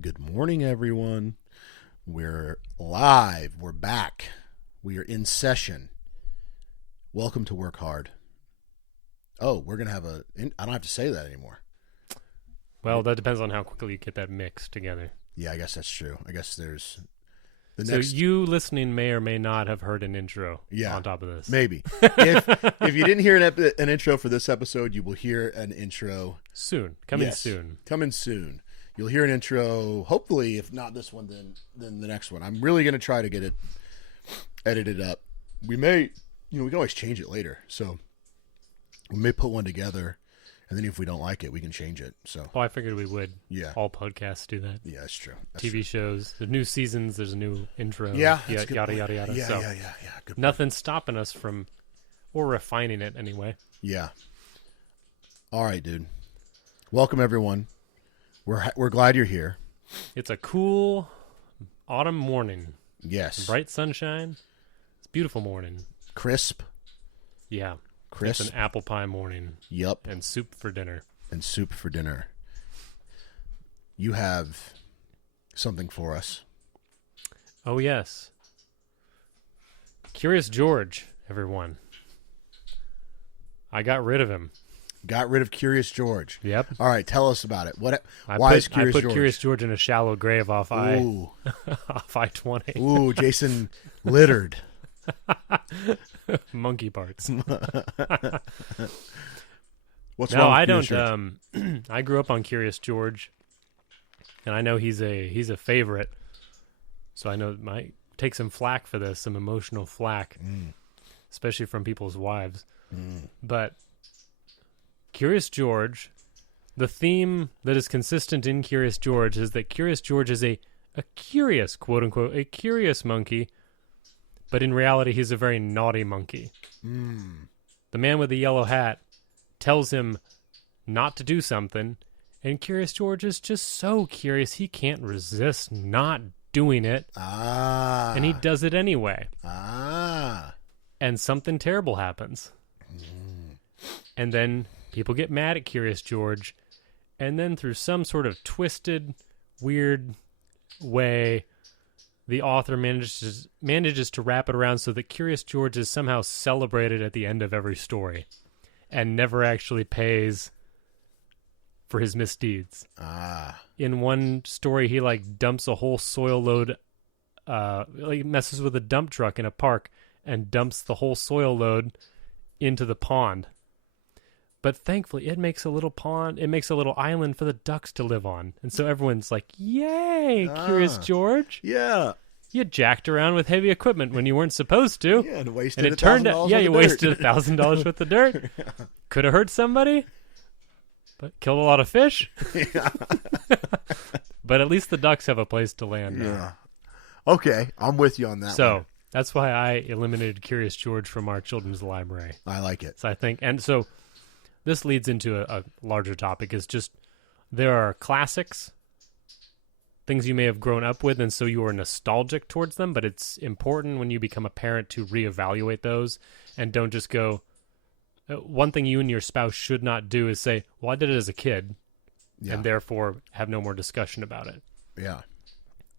Good morning, everyone. We're live. We're back. We are in session. Welcome to Work Hard. Oh, we're going to have I don't have to say that anymore. Well, that depends on how quickly you get that mix together. Yeah, I guess that's true. I guess there's So you listening may or may not have heard an intro on top of this. Maybe. if you didn't hear an intro for this episode, you will hear an intro. Soon. Coming soon. Coming soon. You'll hear an intro, hopefully, if not this one, then the next one. I'm really going to try to get it edited up. We may, we can always change it later. So we may put one together, and then if we don't like it, we can change it. So I figured we would. Yeah. All podcasts do that. Yeah, that's true. TV shows, there's new seasons, there's a new intro. Yeah. Yada, yada, yada. Yeah, so yeah. Good point. nothing's stopping us from, or refining it anyway. Yeah. All right, dude. Welcome, everyone. We're glad you're here. It's a cool autumn morning. Yes. Bright sunshine. It's a beautiful morning. Crisp. Yeah. Crisp. It's an apple pie morning. Yep. And soup for dinner. You have something for us. Oh, yes. Curious George, everyone. I got rid of him. Got rid of Curious George. Yep. All right, tell us about it. Why is Curious George? I put Curious George in a shallow grave off Ooh. off I-20. Ooh, Jason littered. Monkey parts. What's no, wrong with I Curious don't. George? I grew up on Curious George, and I know he's a favorite. So I know it might take some flack for this, some emotional flack, especially from people's wives. But Curious George, the theme that is consistent in Curious George is that Curious George is a curious, quote unquote, a curious monkey, but in reality he's a very naughty monkey. The man with the yellow hat tells him not to do something, and Curious George is just so curious he can't resist not doing it. And he does it anyway. And something terrible happens. And then people get mad at Curious George, and then through some sort of twisted, weird way, the author manages to wrap it around so that Curious George is somehow celebrated at the end of every story and never actually pays for his misdeeds. In one story, he dumps a whole soil load, messes with a dump truck in a park and dumps the whole soil load into the pond. But thankfully, it makes a little pond, it makes a little island for the ducks to live on. And so everyone's like, yay, Curious George. Yeah. You jacked around with heavy equipment when you weren't supposed to. Yeah, and wasted and it turned out, you wasted $1,000 worth of dirt. Yeah. Could have hurt somebody, but killed a lot of fish. Yeah. But at least the ducks have a place to land now. Yeah. Okay, I'm with you on that one. So that's why I eliminated Curious George from our children's library. I like it. So I think, and so this leads into a larger topic, is just there are classics, things you may have grown up with, and so you are nostalgic towards them, but it's important when you become a parent to reevaluate those and don't just go, one thing you and your spouse should not do is say, well, I did it as a kid, and therefore have no more discussion about it. Yeah.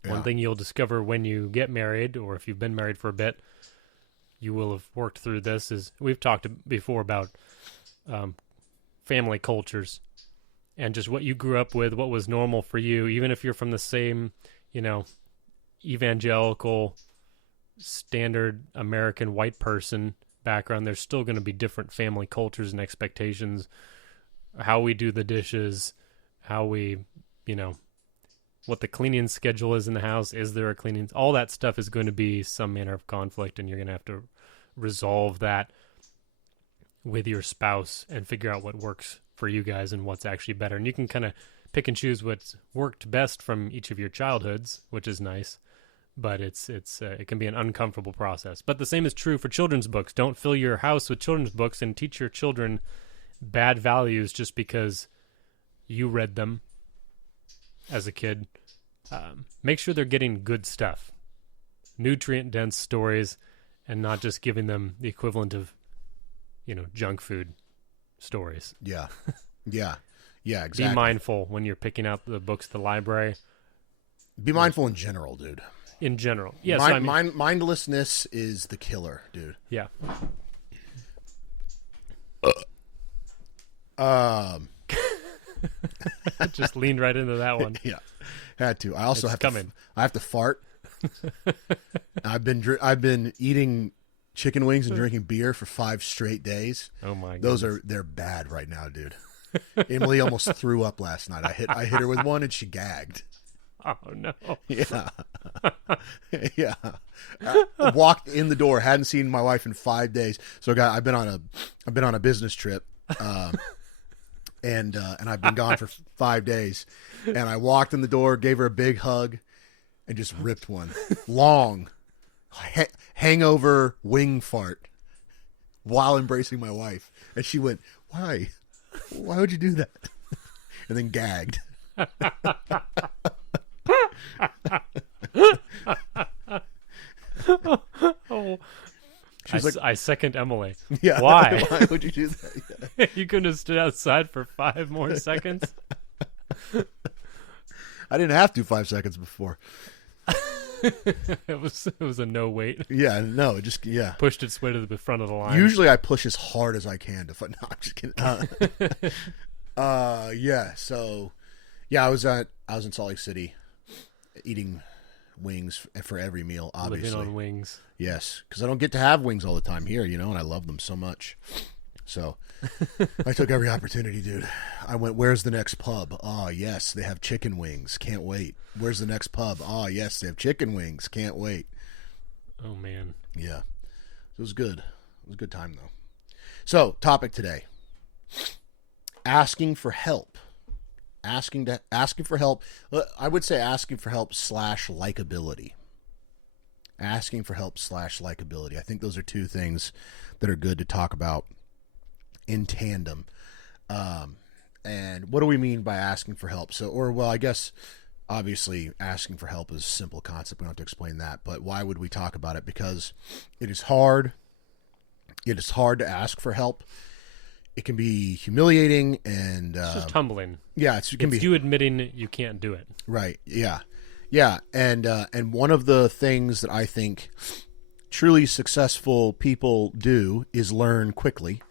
One thing you'll discover when you get married, or if you've been married for a bit, you will have worked through this, is we've talked before about family cultures and just what you grew up with, what was normal for you, even if you're from the same, evangelical, standard American white person background, there's still going to be different family cultures and expectations, how we do the dishes, how we, what the cleaning schedule is in the house, is there a cleaning, all that stuff is going to be some manner of conflict, and you're going to have to resolve that with your spouse and figure out what works for you guys and what's actually better. And you can kind of pick and choose what's worked best from each of your childhoods, which is nice, but it can be an uncomfortable process. But the same is true for children's books. Don't fill your house with children's books and teach your children bad values just because you read them as a kid. Make sure they're getting good stuff, nutrient-dense stories, and not just giving them the equivalent of, junk food stories. Yeah. Yeah. Yeah, exactly. Be mindful when you're picking out the books at the library. Be mindful in general, dude. in general. Yeah, so I mean, Mindlessness is the killer, dude. yeah. Just leaned right into that one. Yeah, had to. I also It's have coming. I have to fart. I've been eating chicken wings and drinking beer for 5 straight days. Oh my god. They're bad right now, dude. Emily almost threw up last night. I hit her with one and she gagged. Oh no. Yeah. Yeah. I walked in the door, hadn't seen my wife in 5 days. So I've been on a business trip. And I've been gone for 5 days. And I walked in the door, gave her a big hug, and just ripped one. Long hangover wing fart while embracing my wife. And she went, "Why? Why would you do that?" And then gagged. Oh, She's like, I second Emily. "Yeah, Why? Why would you do that?" Yeah. You couldn't have stood outside for 5 more seconds. I didn't have to 5 seconds before. It was a no wait. Yeah, no, it just Pushed its way to the front of the line. Usually I push as hard as I can to. No, I'm just kidding. Yeah. So, yeah, I was in Salt Lake City, eating wings for every meal. Obviously, living on wings. yes, because I don't get to have wings all the time here, and I love them so much. So, I took every opportunity, dude. I went, "Where's the next pub?" "Oh, yes, they have chicken wings. Can't wait." "Where's the next pub?" "Oh, yes, they have chicken wings. Can't wait." Oh man. Yeah. It was good. It was a good time, though. So, topic today. Asking for help. Asking for help. I would say asking for help / likability. Asking for help / likability. I think those are two things that are good to talk about in tandem. And what do we mean by asking for help? I guess obviously asking for help is a simple concept. We don't have to explain that, but why would we talk about it? Because it is hard. It is hard to ask for help. It can be humiliating and It's just humbling. yeah, it can It's be you admitting you can't do it. right. Yeah. Yeah. And one of the things that I think truly successful people do is learn quickly.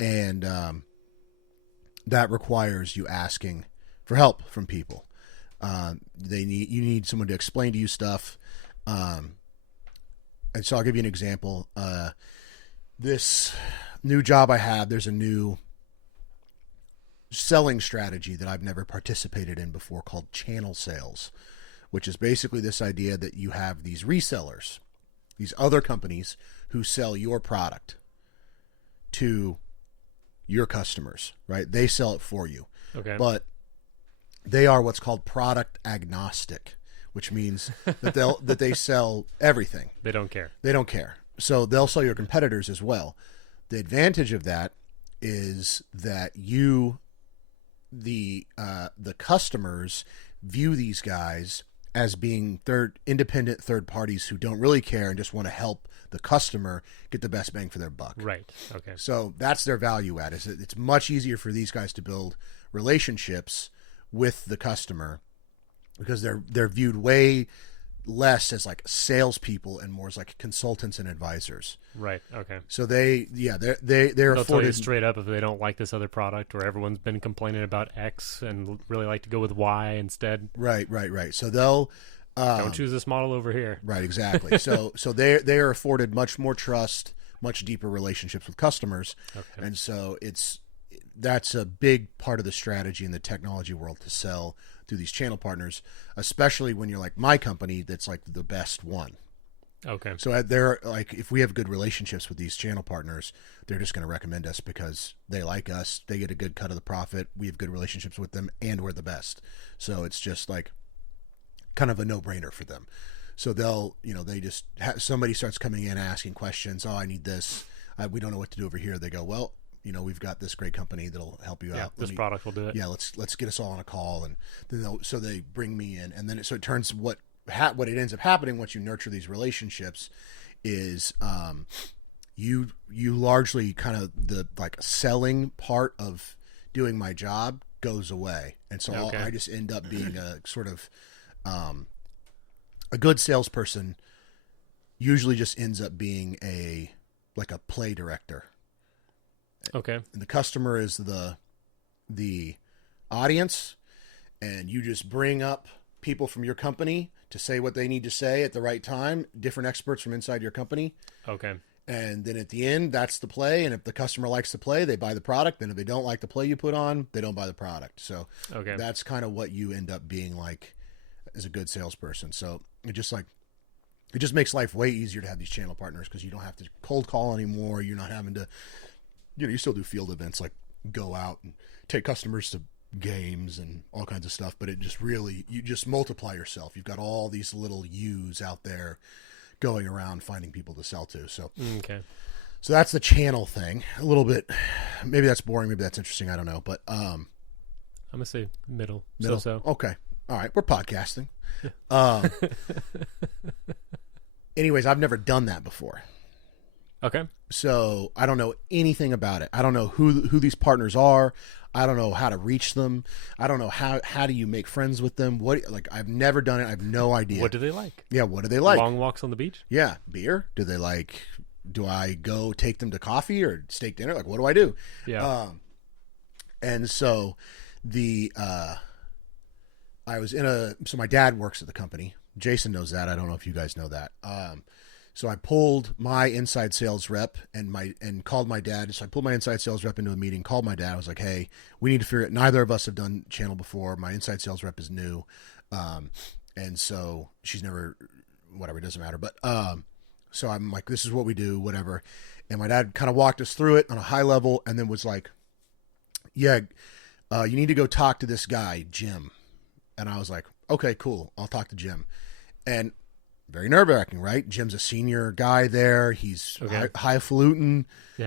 And that requires you asking for help from people. You need someone to explain to you stuff. And so I'll give you an example. This new job I have, there's a new selling strategy that I've never participated in before called channel sales, which is basically this idea that you have these resellers, these other companies who sell your product to your customers, right? They sell it for you. Okay. But they are what's called product agnostic, which means that they sell everything. They don't care. They don't care. So they'll sell your competitors as well. The advantage of that is that the customers view these guys as being independent third parties who don't really care and just want to help the customer get the best bang for their buck. Right. Okay. So that's their value add. Is that it's much easier for these guys to build relationships with the customer because they're viewed way less as like salespeople and more as like consultants and advisors. Right. Okay. So they're They'll tell you afforded straight up if they don't like this other product, or everyone's been complaining about X and really like to go with Y instead. right. So they'll Don't choose this model over here. right, exactly. So they are afforded much more trust, much deeper relationships with customers, Okay. and so that's a big part of the strategy in the technology world to sell through these channel partners, especially when you're like my company that's like the best one. Okay. So they're like, if we have good relationships with these channel partners, they're just going to recommend us because they like us. They get a good cut of the profit. We have good relationships with them, and we're the best. So it's just like kind of a no-brainer for them. So they'll, they just somebody starts coming in asking questions. "Oh, I need this. We don't know what to do over here." They go, "Well, we've got this great company that'll help you out. This product will do it." Yeah, let's get us all on a call." And then so they bring me in, and then it turns what it ends up happening once you nurture these relationships is you largely kind of the like selling part of doing my job goes away, and so Okay. I just end up being a sort of a good salesperson usually just ends up being like a play director. Okay. And the customer is the audience, and you just bring up people from your company to say what they need to say at the right time, different experts from inside your company. Okay. And then at the end, that's the play. And if the customer likes the play, they buy the product. And if they don't like the play you put on, they don't buy the product. So Okay. that's kind of what you end up being like as a good salesperson. So it just makes life way easier to have these channel partners, because you don't have to cold call anymore. You're not having to, you still do field events, like go out and take customers to games and all kinds of stuff. But it just really, you just multiply yourself. You've got all these little yous out there going around finding people to sell to. So, Okay. so that's the channel thing. A little bit, maybe that's boring, maybe that's interesting. I don't know, but I'm gonna say middle. middle. So. Okay, all right, we're podcasting. Um, anyways, I've never done that before, Okay. so I don't know anything about it. I don't know who these partners are. I don't know how to reach them. I don't know how do you make friends with them. I've never done it. I have no idea. What do they like? Yeah, what do they like? Long walks on the beach? Yeah, beer. Do they like? Do I go take them to coffee or steak dinner? Like, what do I do? Yeah. And so I was so my dad works at the company. Jason knows that. I don't know if you guys know that. So I pulled my inside sales rep and called my dad. So I pulled my inside sales rep into a meeting, called my dad. I was like, hey, we need to figure it. Neither of us have done channel before. My inside sales rep is new. And so she's never, whatever, it doesn't matter. But, so I'm like, this is what we do, whatever. And my dad kind of walked us through it on a high level, and then was like, yeah, you need to go talk to this guy, Jim. And I was like, okay, cool. I'll talk to Jim. And very nerve-wracking, right? Jim's a senior guy there. He's highfalutin,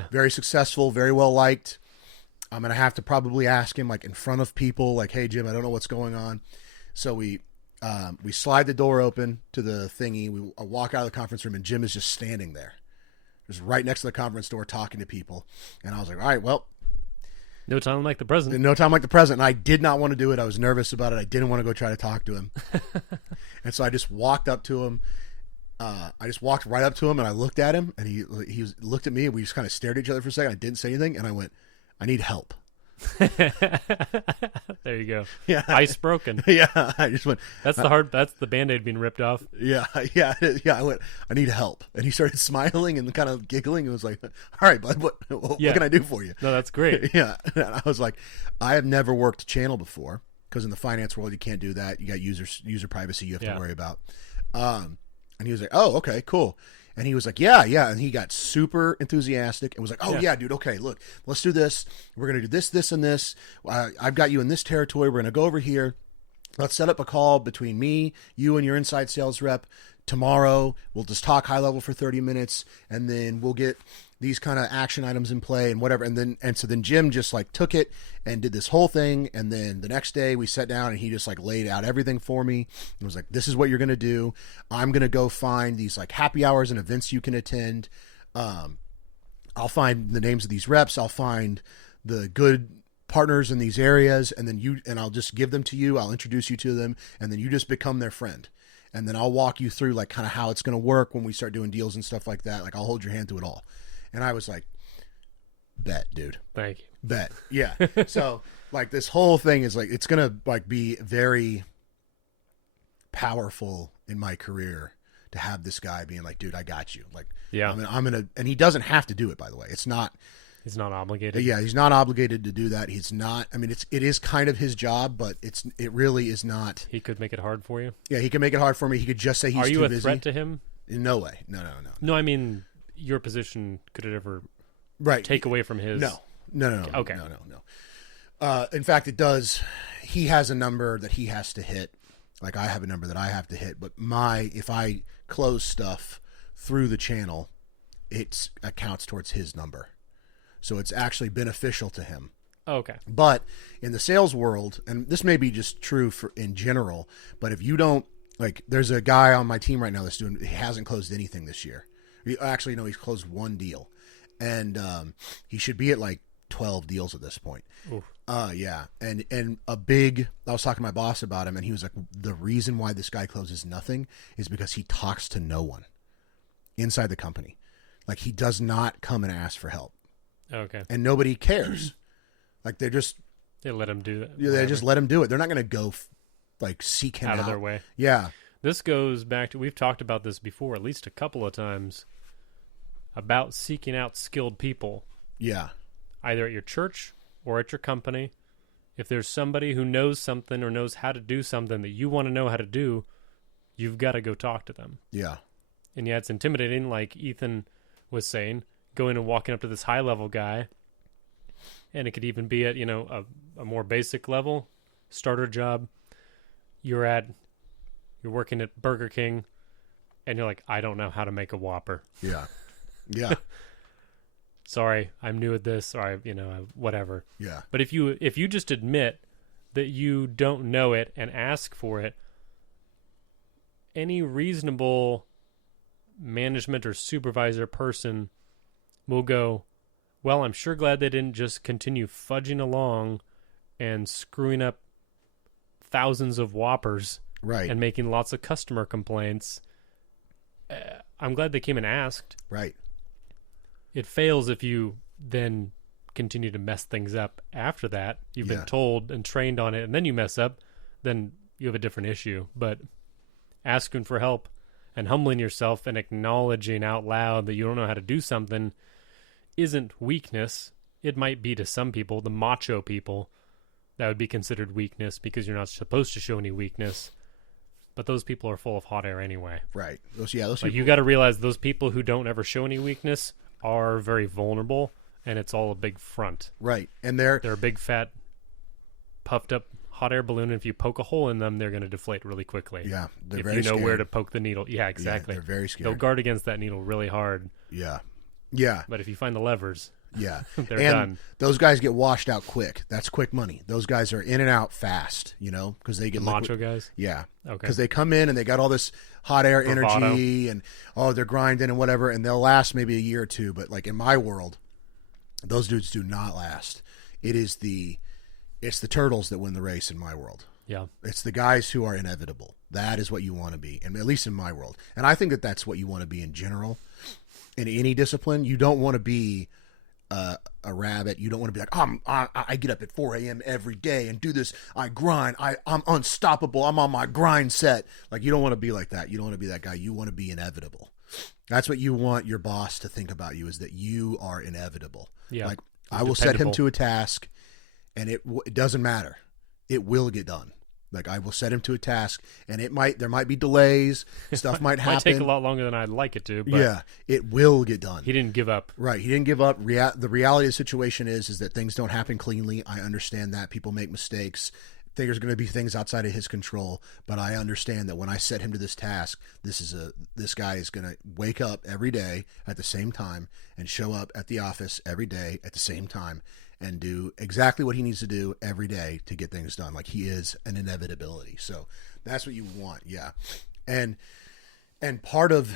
very successful, very well liked. I'm going to have to probably ask him, like, in front of people, like, hey, Jim, I don't know what's going on. So we slide the door open to the thingy. I walk out of the conference room, and Jim is just standing there, just right next to the conference door, talking to people. And I was like, all right, well, no time like the present. no time like the present. And I did not want to do it. I was nervous about it. I didn't want to go try to talk to him. And so I just walked up to him. I just walked right up to him, and I looked at him, and he looked at me, and we just kind of stared at each other for a second. I didn't say anything, and I went, I need help. There you go. Yeah. Ice broken. Yeah. I just went, That's the Band-Aid being ripped off. yeah. I went, I need help. And he started smiling and kind of giggling. And was like, all right, bud, what can I do for you? No, that's great. Yeah. And I was like, I have never worked channel before, because in the finance world, you can't do that. You got user privacy you have to worry about. And he was like, oh, okay, cool. And he was like, yeah. And he got super enthusiastic and was like, oh, yeah, dude, okay, look, let's do this. We're going to do this, this, and this. I've got you in this territory. We're going to go over here. Let's set up a call between me, you, and your inside sales rep tomorrow. We'll just talk high level for 30 minutes, and then we'll get these kind of action items in play and whatever. And so then Jim just like took it and did this whole thing. And then the next day we sat down, and he just like laid out everything for me and was like, this is what you're going to do. I'm going to go find these like happy hours and events you can attend. I'll find the names of these reps. I'll find the good partners in these areas, and then I'll just give them to you. I'll introduce you to them, and then you just become their friend. And then I'll walk you through like kind of how it's going to work when we start doing deals and stuff like that. Like, I'll hold your hand through it all. And I was like, bet, dude. Thank you. Bet. Yeah. So like this whole thing is like, it's going to like be very powerful in my career to have this guy being like, dude, I got you. Like, yeah, I'm going to, and he doesn't have to do it, by the way. He's not obligated. Yeah. He's not obligated to do that. He's not, I mean, it is kind of his job, but it really is not. He could make it hard for you. Yeah. He can make it hard for me. He could just say he's too busy. Are you a threat to him? In no way. No. No, I mean, your position, could it ever take away from his? No. Okay. No. In fact, it does. He has a number that he has to hit. Like, I have a number that I have to hit, but if I close stuff through the channel, it counts towards his number. So it's actually beneficial to him. Oh, okay. But in the sales world, and this may be just true in general, but if you don't, like, there's a guy on my team right now he hasn't closed anything this year. Actually, no, he's closed one deal. And he should be at like 12 deals at this point. Yeah. And I was talking to my boss about him, and he was like, the reason why this guy closes nothing is because he talks to no one inside the company. Like, he does not come and ask for help. Okay. And nobody cares. Like, they let him do that. they just let him do it. They're not going to go seek him out of their way. Yeah. This goes back to, we've talked about this before, at least a couple of times, about seeking out skilled people. Yeah. Either at your church or at your company. If there's somebody who knows something or knows how to do something that you want to know how to do, you've got to go talk to them. Yeah. And yeah, it's intimidating, like Ethan was saying, going and walking up to this high-level guy. And it could even be at, a more basic level, starter job. You're working at Burger King, and you're like, I don't know how to make a Whopper. Yeah. Yeah. Sorry, I'm new at this, or whatever. Yeah. But if you just admit that you don't know it and ask for it, any reasonable management or supervisor person will go, well, I'm sure glad they didn't just continue fudging along and screwing up thousands of Whoppers, right, and making lots of customer complaints. I'm glad they came and asked. Right. It fails if you then continue to mess things up after that. You've been told and trained on it, and then you mess up, then you have a different issue. But asking for help and humbling yourself and acknowledging out loud that you don't know how to do something isn't weakness. It might be to some people, the macho people, that would be considered weakness because you're not supposed to show any weakness. But those people are full of hot air anyway. Right. Those people, you got to realize those people who don't ever show any weakness are very vulnerable, and it's all a big front. Right. And they're a big, fat, puffed up hot air balloon, and if you poke a hole in them, they're going to deflate really quickly. Yeah. They're if very you know scared. where to poke the needle. Yeah, exactly. Yeah, they're very scared. They'll guard against that needle really hard. Yeah. Yeah. But if you find the levers, yeah, they're and done. Those guys get washed out quick. That's quick money. Those guys are in and out fast, because they get macho guys. Yeah, okay. Because they come in and they got all this hot air Bravado. energy, and they're grinding and whatever, and they'll last maybe a year or two. But like in my world, those dudes do not last. It's the turtles that win the race in my world. Yeah, it's the guys who are inevitable. That is what you want to be, and at least in my world. And I think that that's what you want to be in general. In any discipline, you don't want to be a rabbit. You don't want to be like, I get up at 4 a.m. every day and do this. I grind. I'm unstoppable. I'm on my grind set. Like, you don't want to be like that. You don't want to be that guy. You want to be inevitable. That's what you want your boss to think about you, is that you are inevitable. Yeah. Like, I will set him to a task, and it doesn't matter. It will get done. Like, I will set him to a task, and there might be delays. Stuff might happen. Might take a lot longer than I'd like it to. But yeah, it will get done. He didn't give up. Right, he didn't give up. The reality of the situation is that things don't happen cleanly. I understand that. People make mistakes. There's going to be things outside of his control, but I understand that when I set him to this task, this guy is going to wake up every day at the same time and show up at the office every day at the same time and do exactly what he needs to do every day to get things done. Like, he is an inevitability. So that's what you want. Yeah. And part of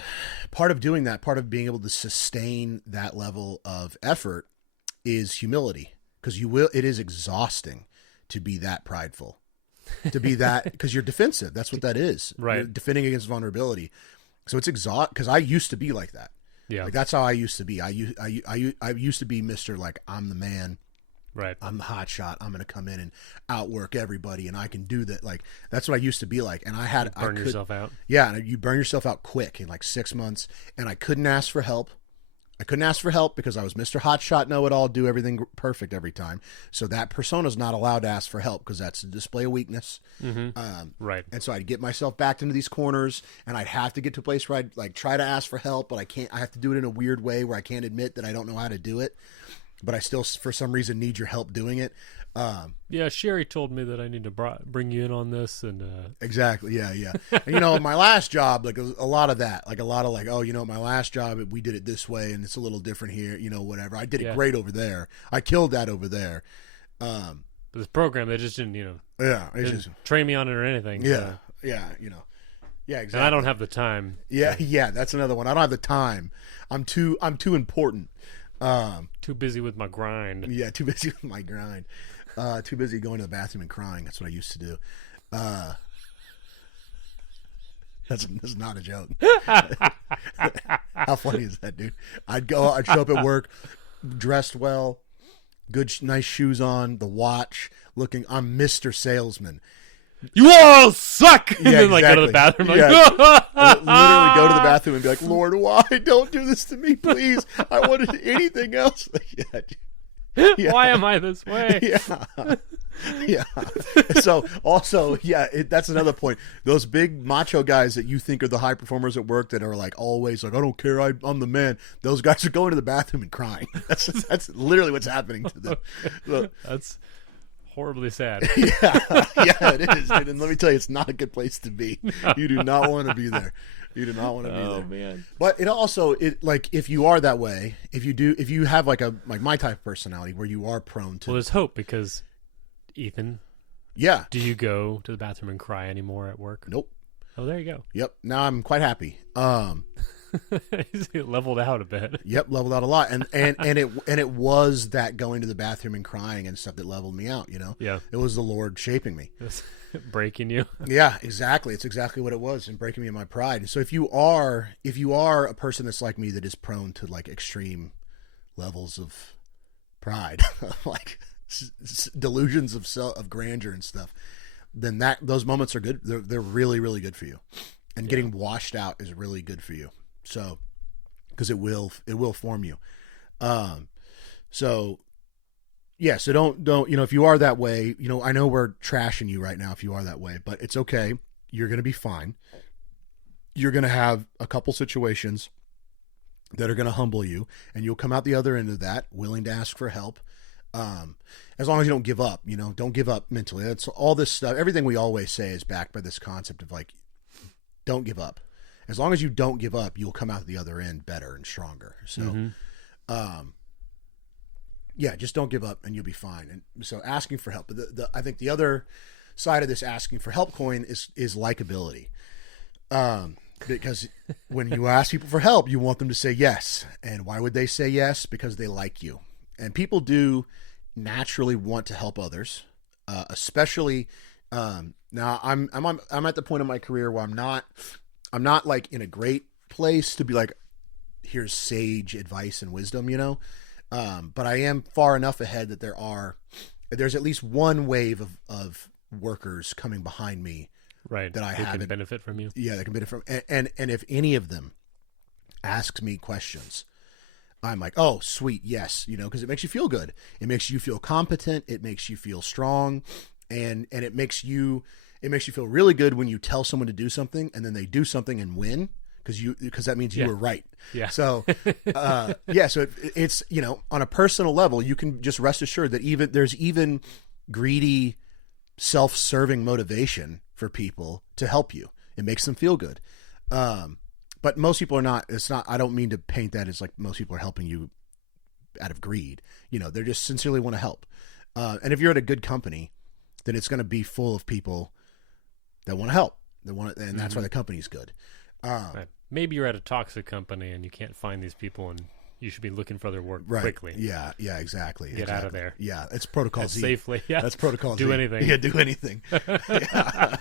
doing that, part of being able to sustain that level of effort is humility, because it is exhausting to be that prideful, to be that, because you're defensive. That's what that is. Right. You're defending against vulnerability. So it's because I used to be like that. Yeah. Like, that's how I used to be. I used to be Mr. Like, I'm the man. Right. I'm the hot shot. I'm going to come in and outwork everybody, and I can do that. Like, that's what I used to be like. And I burn yourself out. Yeah. And you burn yourself out quick in like 6 months. And I couldn't ask for help. I couldn't ask for help because I was Mr. Hotshot, know-it-all, do everything perfect every time. So that persona's not allowed to ask for help because that's a display of weakness. Mm-hmm. Right. And so I'd get myself backed into these corners, and I'd have to get to a place where I'd like try to ask for help, but I can't. I have to do it in a weird way where I can't admit that I don't know how to do it, but I still, for some reason, need your help doing it. Yeah, Sherry told me that I need to bring you in on this, and exactly, yeah. And, my last job, like a lot of that, like a lot of like, my last job, we did it this way, and it's a little different here, whatever. I did it great over there. I killed that over there. But this program, they just didn't, yeah, it's just train me on it or anything. Yeah, so. yeah, yeah, exactly. And I don't have the time. Yeah, that's another one. I don't have the time. I'm too important. Too busy with my grind. Yeah, too busy with my grind. Too busy going to the bathroom and crying. That's what I used to do. That's not a joke. How funny is that, dude? I'd show up at work, dressed well, good, nice shoes on, the watch, looking. I'm Mr. Salesman. You all suck. And Yeah, then like go to the exactly. bathroom. Yeah. Like, Literally go to the bathroom and be like, Lord, why don't do this to me, please? I wanted anything else. Yeah, dude. Yeah. Why am I this way? Yeah. Yeah. So also, yeah, that's another point. Those big macho guys that you think are the high performers at work that are like always like, I don't care, I'm the man. Those guys are going to the bathroom and crying. That's literally what's happening to them. So, That's horribly sad. yeah, it is. Dude. And let me tell you, it's not a good place to be. You do not want to be there. You do not want to be Oh there. man. But it also like if you are that way, if you have like my type of personality where you are prone to Well, there's hope because Ethan, yeah. do you go to the bathroom and cry anymore at work? Nope. Oh, there you go. Yep. Now I'm quite happy. He's leveled out a bit. Yep, leveled out a lot, and it was that going to the bathroom and crying and stuff that leveled me out. You know, Yeah. it was the Lord shaping me. Just breaking you. Yeah, exactly. It's exactly what it was, and breaking me in my pride. So if you are a person that's like me that is prone to like extreme levels of pride, like delusions of grandeur and stuff, then those moments are good. They're really, really good for you, and getting washed out is really good for you. So, because it will form you. So yeah, so don't if you are that way, I know we're trashing you right now if you are that way, but it's okay. You're going to be fine. You're going to have a couple situations that are going to humble you, and you'll come out the other end of that willing to ask for help. As long as you don't give up, don't give up mentally. That's all this stuff. Everything we always say is backed by this concept of like, don't give up. As long as you don't give up, you'll come out the other end better and stronger. So, yeah, just don't give up and you'll be fine. And so asking for help. But I think the other side of this asking for help coin is likability. Because when you ask people for help, you want them to say yes. And why would they say yes? Because they like you. And people do naturally want to help others, especially now I'm at the point in my career where I'm not like in a great place to be like, here's sage advice and wisdom, but I am far enough ahead that there's at least one wave of workers coming behind me, right? That I can benefit from you. Yeah, they can benefit from, and if any of them asks me questions, I'm like, oh, sweet, yes, because it makes you feel good. It makes you feel competent. It makes you feel strong, and it makes you feel really good when you tell someone to do something and then they do something and win because that means you were right. Yeah. So, so it's on a personal level, you can just rest assured that there's even greedy, self-serving motivation for people to help you. It makes them feel good. But most people are not. It's not. I don't mean to paint that as like most people are helping you out of greed. They're just sincerely want to help. And if you're at a good company, then it's going to be full of people that want to help. And that's why the company's good. Right. Maybe you're at a toxic company and you can't find these people, and you should be looking for other work Right. quickly. Yeah, exactly. Get out of there. Yeah, it's protocol Z. Safely. Yeah. That's protocol Z. Do anything. Yeah, do anything. Yeah.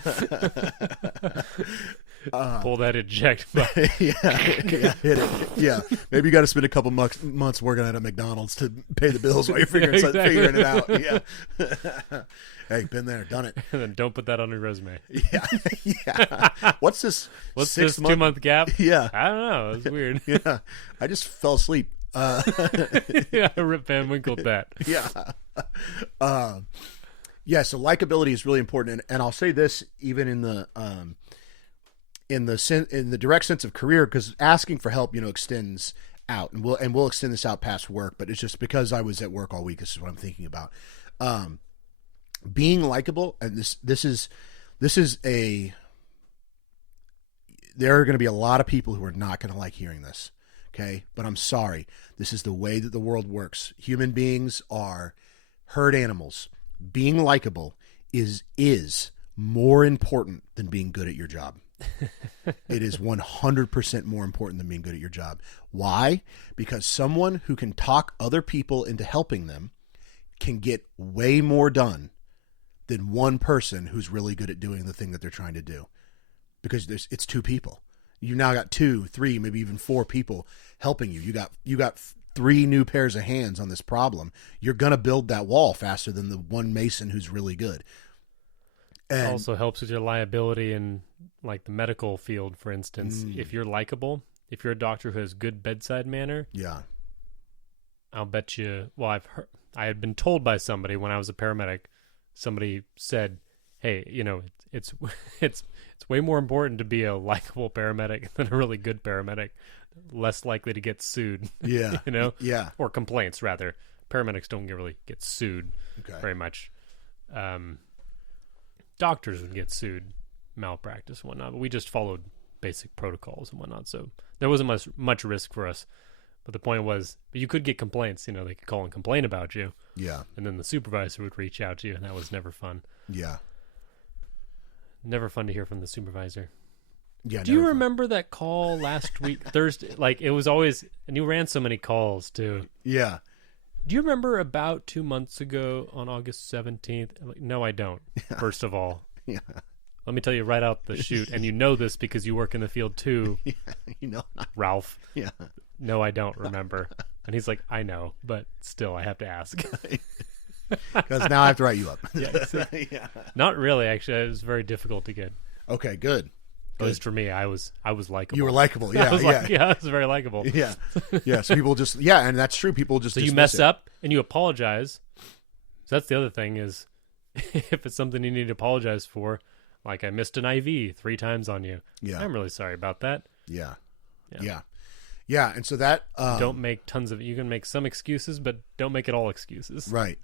Pull that eject button. yeah, hit it. Yeah, maybe you got to spend a couple months working at a McDonald's to pay the bills while you're figuring it out. Yeah. Hey, been there, done it. And then don't put that on your resume. Yeah. What's this? What's this 2-month gap? Yeah. I don't know. It's weird. Yeah. I just fell asleep. Yeah, Rip Van Winkle that. Yeah. Yeah. So likability is really important, and I'll say this even in the direct sense of career, because asking for help, extends out, and we'll extend this out past work, but it's just because I was at work all week. This is what I'm thinking about. Being likable, and this is there are going to be a lot of people who are not going to like hearing this. Okay. But I'm sorry. This is the way that the world works. Human beings are herd animals. Being likable is more important than being good at your job. It is 100% more important than being good at your job. Why? Because someone who can talk other people into helping them can get way more done than one person who's really good at doing the thing that they're trying to do, because it's two people. You now got 2, 3, maybe even 4 people helping you. You got 3 new pairs of hands on this problem. You're gonna build that wall faster than the one mason who's really good. And also helps with your liability in like the medical field, for instance. If you're likable, if you're a doctor who has good bedside manner, yeah, I'll bet you. Well, I had been told by somebody when I was a paramedic. Somebody said, "Hey, it's way more important to be a likable paramedic than a really good paramedic. Less likely to get sued." yeah, yeah, or complaints rather. Paramedics don't really get sued okay, very much. Doctors would get sued, malpractice and whatnot, but we just followed basic protocols and whatnot, so there wasn't much risk for us. But the point was, you could get complaints. They could call and complain about you. Yeah. And then the supervisor would reach out to you, and that was never fun. Yeah. Never fun to hear from the supervisor. Yeah. Do you remember that call last week, Thursday? Like, it was always, and you ran so many calls too. Yeah. Do you remember about 2 months ago on August 17th? No, I don't. Yeah. First of all. Yeah. Let me tell you right out the chute, and you know this because you work in the field too. Yeah, Ralph. Yeah. No, I don't remember. And he's like, I know, but still, I have to ask. Because now I have to write you up. Yeah. Not really, actually. It was very difficult to get. Okay, good. At least for me, I was likable. You were likable, yeah. I was very likable. Yeah. Yeah. So people just, and that's true. People just, so you mess up and you apologize. So that's the other thing is, if it's something you need to apologize for, like I missed an IV 3 times on you. Yeah. I'm really sorry about that. Yeah. Yeah. Yeah. And so that, don't make tons of, you can make some excuses, but don't make it all excuses. Right.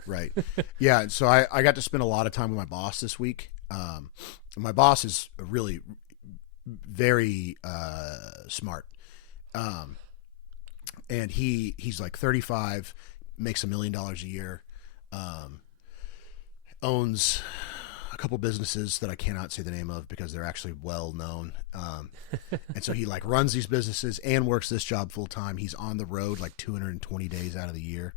Yeah. So I got to spend a lot of time with my boss this week. My boss is really very smart. And he's like 35, makes $1 million a year, owns a couple businesses that I cannot say the name of because they're actually well known. And so he like runs these businesses and works this job full time. He's on the road like 220 days out of the year.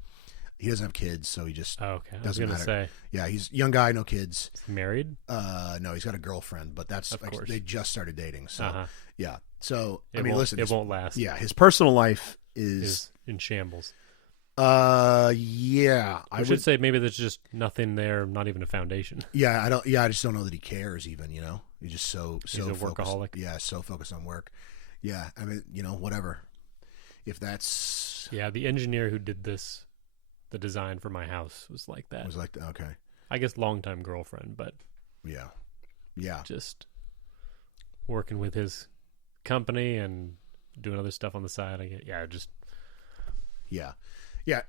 He doesn't have kids, so he just okay. doesn't I was matter. Say. Yeah, he's a young guy, no kids. Is he married? No, he's got a girlfriend, but that's like, they just started dating. So yeah. So listen, it won't last. Yeah, his personal life is in shambles. Yeah, I should say maybe there's just nothing there, not even a foundation. Yeah, I just don't know that he cares even, He's just so he's a workaholic. Yeah, so focused on work. Yeah, I mean, whatever. If that's the engineer who did the design for my house was like that. Okay. I guess longtime girlfriend, but yeah, just working with his company and doing other stuff on the side. Yeah.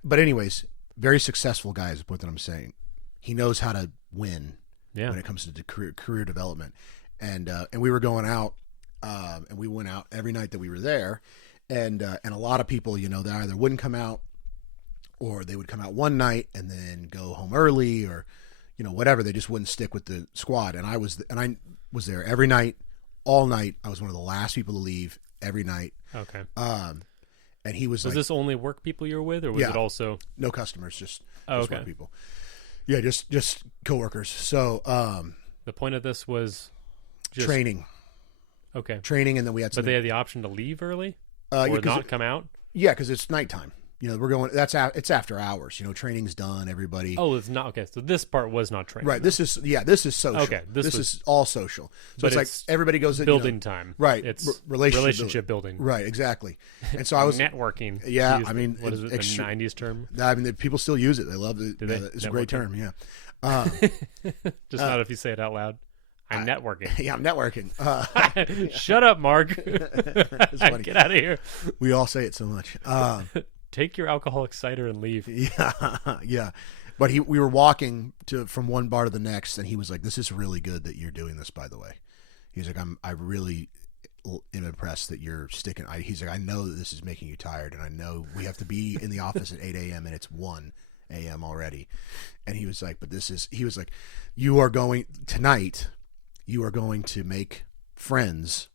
But anyways, very successful guy is the point that I'm saying. He knows how to win when it comes to career development. And we were going out, and we went out every night that we were there. And a lot of people, they either wouldn't come out or they would come out one night and then go home early or, whatever. They just wouldn't stick with the squad. And I was there every night, all night. I was one of the last people to leave every night. Okay. And he was this only work people you were with, or was it also no customers, just okay. work people? Yeah, just coworkers. So the point of this was just training. Okay, training, and then we had. But they had the option to leave early or not come out. Yeah, because it's nighttime. We're going. It's after hours. Training's done. Everybody. Oh, it's not okay. So this part was not training. Right. This is social. Okay. This is all social. So it's like everybody goes in. Building time. Right. It's relationship building. Right. Exactly. And so I was networking. Yeah. What is it? The '90s term. I mean, people still use it. They love it. It's a great term. Yeah. Just not if you say it out loud. I'm networking. Yeah, I'm networking. Shut up, Mark. Get out of here. We all say it so much. Take your alcoholic cider and leave. Yeah. But we were walking from one bar to the next, and he was like, "This is really good that you're doing this, by the way." He's like, I really am impressed that you're sticking. He's like, "I know that this is making you tired, and I know we have to be in the office at 8 a.m. and it's 1 a.m. already." And he was like, he was like, "You are going to make friends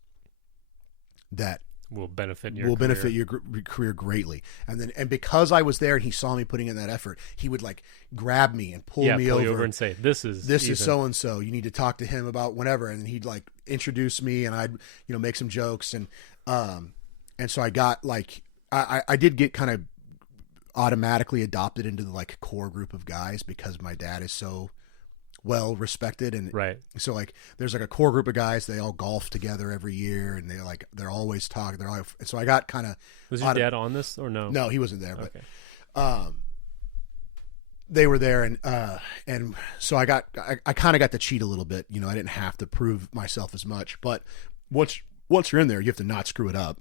that will benefit your will career. benefit your career greatly. And because I was there and he saw me putting in that effort, he would like grab me and pull me pull you over. over and say, this is so and so. You need to talk to him about whatever, and he'd like introduce me, and I'd make some jokes, and so I got like I did get kind of automatically adopted into the like core group of guys because my dad is so well respected, and right. So like there's like a core group of guys, they all golf together every year, and they're always talking. So I got kind of. Was your dad on this or no? No, he wasn't there, but okay. They were there, and so I kind of got to cheat a little bit. I didn't have to prove myself as much, but once you're in there, you have to not screw it up.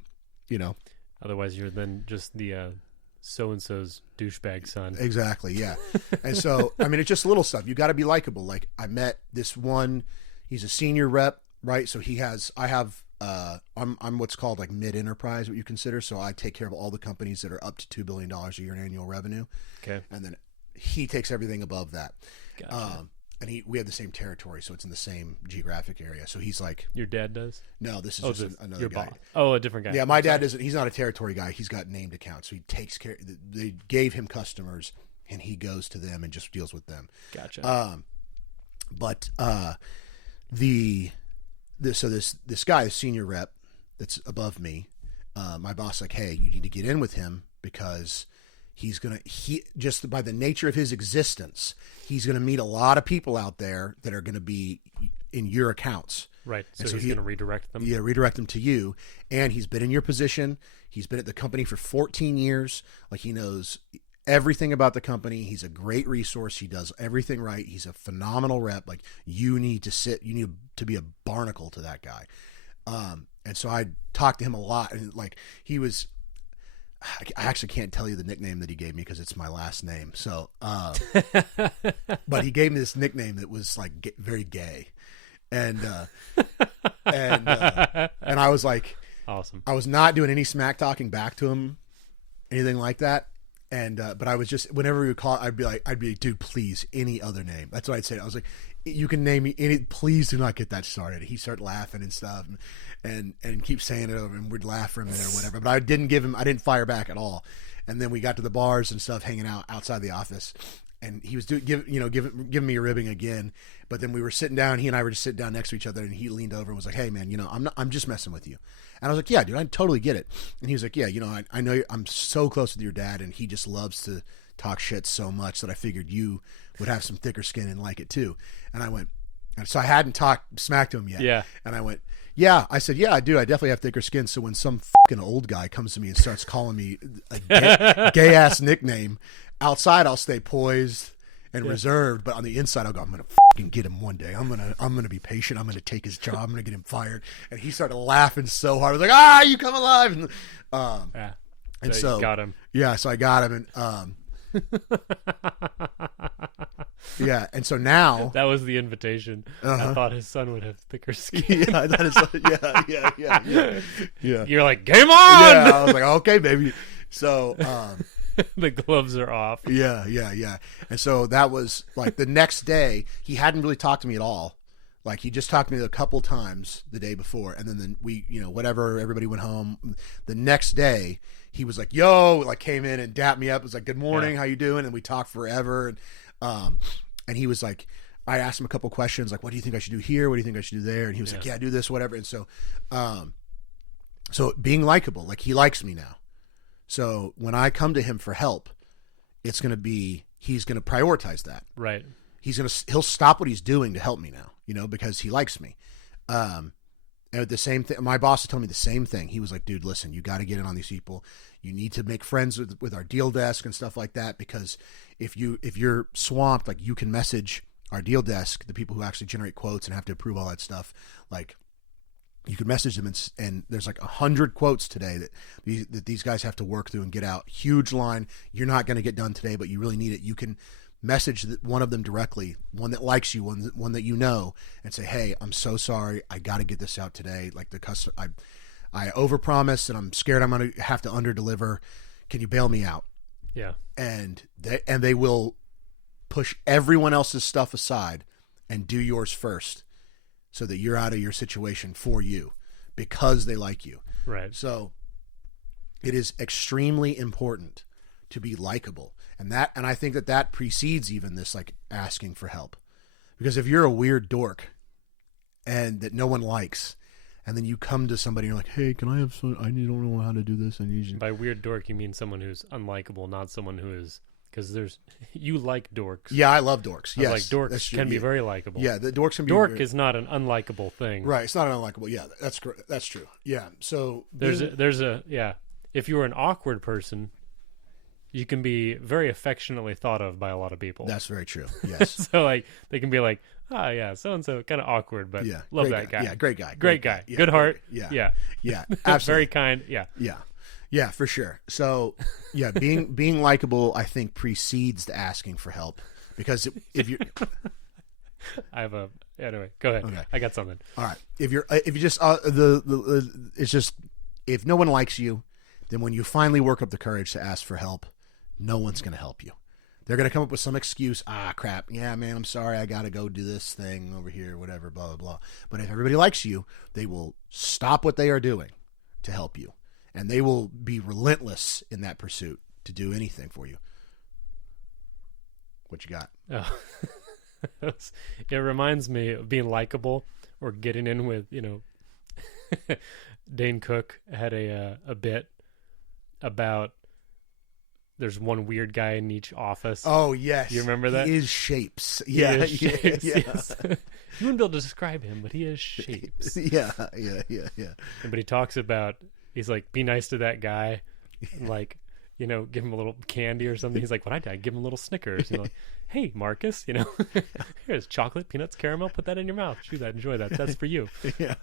Otherwise, you're then just the so-and-so's douchebag son. Exactly, yeah. And so, I mean, it's just little stuff. You got to be likable. Like, I met this one, he's a senior rep, right? So I'm what's called like mid-enterprise, what you consider. So I take care of all the companies that are up to $2 billion a year in annual revenue. Okay. And then he takes everything above that. Gotcha. And we have the same territory, so it's in the same geographic area. So he's like, your dad does? No, this is just another your guy. boss. Oh, a different guy. Yeah, my dad isn't. He's not a territory guy. He's got named accounts. So he takes care. They gave him customers, and he goes to them and just deals with them. Gotcha. But this guy, the senior rep, that's above me. My boss like, hey, you need to get in with him because he just by the nature of his existence, he's gonna meet a lot of people out there that are gonna be in your accounts. Right. So he's going to redirect them. Yeah, redirect them to you. And he's been in your position. He's been at the company for 14 years. Like, he knows everything about the company. He's a great resource. He does everything right. He's a phenomenal rep. Like, you need to be a barnacle to that guy. And so I talked to him a lot, and like, I actually can't tell you the nickname that he gave me because it's my last name. So, but he gave me this nickname that was like very gay. And I was like, awesome. I was not doing any smack talking back to him, anything like that. And, but I was just, whenever we would call, I'd be like, dude, please, any other name. That's what I'd say. I was like, you can name me any, please do not get that started. He started laughing and stuff and keep saying it over, and we'd laugh for a minute or whatever. But I didn't fire back at all. And then we got to the bars and stuff, hanging out outside the office. And he was giving me a ribbing again. But then we were sitting down. He and I were just sitting down next to each other, and he leaned over and was like, "Hey, man, I'm just messing with you." And I was like, "Yeah, dude, I totally get it." And he was like, "Yeah, I know I'm so close with your dad, and he just loves to talk shit so much that I figured you would have some thicker skin and like it too." And I went, so I hadn't talked smack to him yet. Yeah. And I went, "Yeah." I said, "Yeah, I do. I definitely have thicker skin. So when some fucking old guy comes to me and starts calling me a gay ass nickname, outside I'll stay poised and reserved, but on the inside I'll go, I'm gonna fucking get him one day. I'm gonna be patient. I'm gonna take his job. I'm gonna get him fired." And he started laughing so hard. I was like, you come alive. And yeah. And so you got him. Yeah, so I got him, and yeah, and so now that was the invitation. I thought his son would have thicker skin. Yeah, that is yeah. You're like, game on. Yeah, I was like, okay, baby. So the gloves are off. Yeah. And so that was like the next day. He hadn't really talked to me at all. Like, he just talked to me a couple times the day before, and then we, whatever, everybody went home. The next day, he was like, "Yo," like came in and dapped me up. It was like, "Good morning, how you doing?" And we talked forever. And he was like, I asked him a couple questions, like, "What do you think I should do here? What do you think I should do there?" And he was like, "Yeah, do this, whatever." And so, so being likable, like, he likes me now. So when I come to him for help, he's going to prioritize that. Right. He'll stop what he's doing to help me now, because he likes me. And the same thing, my boss told me the same thing. He was like, "Dude, listen, you got to get in on these people. You need to make friends with our deal desk and stuff like that, because if you're swamped, like, you can message our deal desk, the people who actually generate quotes and have to approve all that stuff. Like, you could message them, and there's like 100 quotes today that these guys have to work through and get out. Huge line. You're not going to get done today, but you really need it. You can message one of them directly, one that likes you, one that you know, and say, "Hey, I'm so sorry. I got to get this out today. Like, the customer, I overpromised, and I'm scared I'm going to have to underdeliver. Can you bail me out?" Yeah. And they will push everyone else's stuff aside and do yours first, so that you're out of your situation for you, because they like you. Right. So It is extremely important to be likable. And I think that precedes even this, like, asking for help. Because if you're a weird dork and that no one likes, and then you come to somebody and you're like, hey, can I have some, I don't know how to do this. I need you. By weird dork, you mean someone who's unlikable, not someone who is, because you like dorks. Yeah, I love dorks. Yes. Like dorks can be very likable. Yeah, the dorks can be. Dork is not an unlikable thing. Right, it's not an unlikable. Yeah, that's true. Yeah, so. There's a if you're an awkward person, you can be very affectionately thought of by a lot of people. That's very true. Yes. So like they can be like, oh yeah, so and so kind of awkward, but yeah, love that guy. Yeah, great guy. Great guy. Yeah, good heart. Yeah. Yeah. Yeah. Absolutely. Very kind. Yeah. Yeah. Yeah, for sure. So yeah, being likable, I think, precedes the asking for help, because if you, anyway. Go ahead. Okay. I got something. All right. If you just it's just, if no one likes you, then when you finally work up the courage to ask for help, no one's going to help you. They're going to come up with some excuse. Ah, crap. Yeah, man, I'm sorry. I got to go do this thing over here, whatever, blah, blah, blah. But if everybody likes you, they will stop what they are doing to help you. And they will be relentless in that pursuit to do anything for you. What you got? Oh. It reminds me of being likable or getting in with, Dane Cook had a bit about there's one weird guy in each office. Oh, yes. You remember that? He is shapes. He Yeah. is shapes, Yeah. yes. You wouldn't be able to describe him, but he is shapes. Yeah. But he talks about, he's like, be nice to that guy. Like, give him a little candy or something. He's like, what I did, I give him a little Snickers. Like, hey, Marcus, here's chocolate, peanuts, caramel. Put that in your mouth. Chew that. Enjoy that. That's for you. Yeah.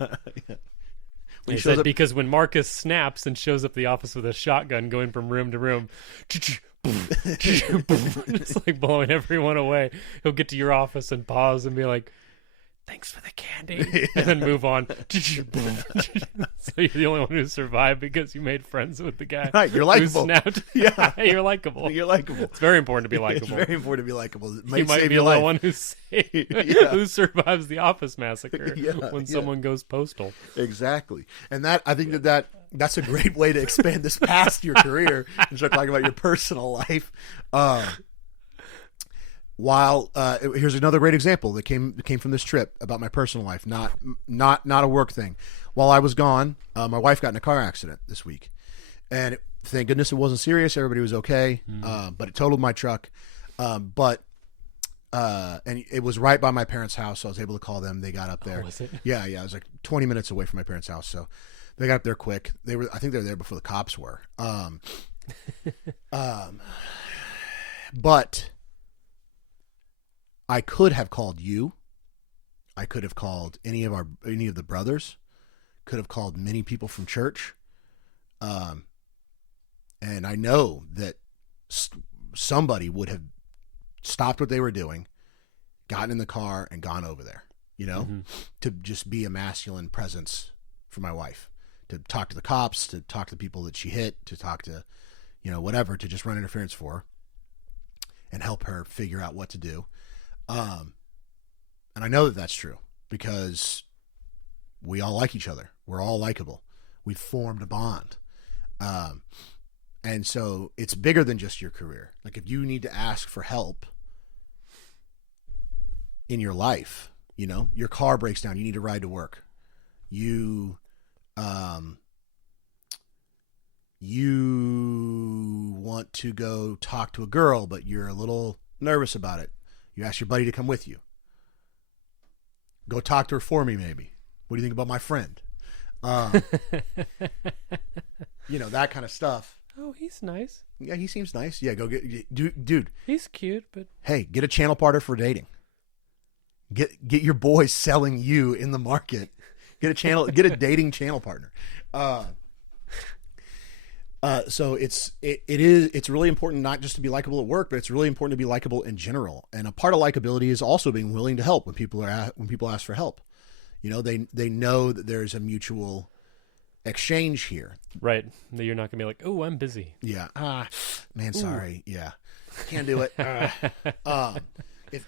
He said, because when Marcus snaps and shows up at the office with a shotgun going from room to room, just like blowing everyone away, he'll get to your office and pause and be like, thanks for the candy, and then move on. So you're the only one who survived because you made friends with the guy. Right, you're likable. Who snapped. Yeah. You're likable. You're likable. It's very important to be likable. It's very important to be likable. It You might save be your the life. one who survives the office massacre when someone goes postal. Exactly. And I think that's a great way to expand this past your career and start talking about your personal life. Here's another great example that came from this trip about my personal life, not a work thing. While I was gone, my wife got in a car accident this week, and thank goodness it wasn't serious. Everybody was okay, but it totaled my truck. And it was right by my parents' house, so I was able to call them. They got up there. Oh, was it? Yeah. It was like 20 minutes away from my parents' house, so they got up there quick. I think they were there before the cops were. But I could have called you. I could have called any of the brothers. Could have called many people from church. And I know that somebody would have stopped what they were doing, gotten in the car, and gone over there, to just be a masculine presence for my wife, to talk to the cops, to talk to the people that she hit, to talk to, whatever, to just run interference for her and help her figure out what to do. And I know that that's true because we all like each other. We're all likable. We've formed a bond. And so it's bigger than just your career. Like if you need to ask for help in your life, your car breaks down, you need a ride to work. You want to go talk to a girl, but you're a little nervous about it. You ask your buddy to come with you. Go talk to her for me, maybe. What do you think about my friend? That kind of stuff. Oh, he's nice. Yeah, he seems nice. Yeah, go get dude. He's cute, but Hey, get a channel partner for dating. Get your boys selling you in the market. Get a dating channel partner. So it's really important not just to be likable at work, but it's really important to be likable in general. And a part of likability is also being willing to help when people ask for help. They know that there's a mutual exchange here. Right. That you're not gonna be like, oh, I'm busy. Yeah. Man, sorry. Yeah. Can't do it.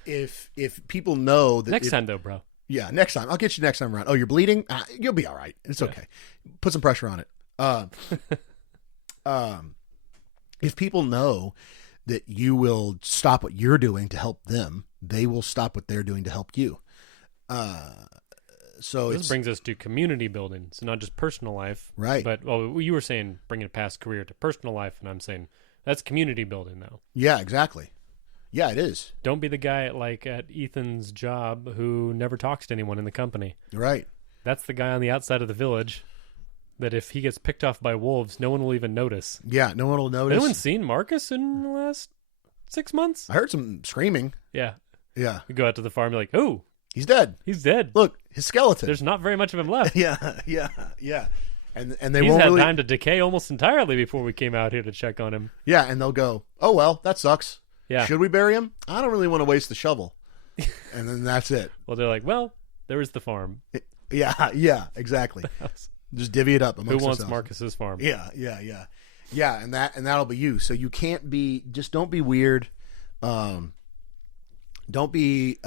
If people know that next time though, bro. Yeah, next time. I'll get you next time around. Oh, you're bleeding? You'll be all right. It's okay. Put some pressure on it. if people know that you will stop what you're doing to help them, they will stop what they're doing to help you. So This brings us to community building. So not just personal life. Right. But, well, you were saying bringing a past career to personal life, and I'm saying that's community building, though. Yeah, exactly. Yeah, it is. Don't be the guy at Ethan's job who never talks to anyone in the company. Right. That's the guy on the outside of the village that if he gets picked off by wolves, no one will even notice. Yeah, no one will notice. Anyone seen Marcus in the last 6 months? I heard some screaming. Yeah. Yeah. You go out to the farm, you're like, oh, He's dead. he's dead. Look, his skeleton. There's not very much of him left. Yeah. And they He's won't had really. time to decay almost entirely before we came out here to check on him. Yeah, and they'll go, oh, well, that sucks. Yeah. Should we bury him? I don't really want to waste the shovel. And then that's it. Well, they're like, well, there is the farm. Yeah, exactly. Just divvy it up Who amongst wants ourselves. Marcus's farm? Yeah, and that'll be you. So you can't be. Just don't be weird. Don't be.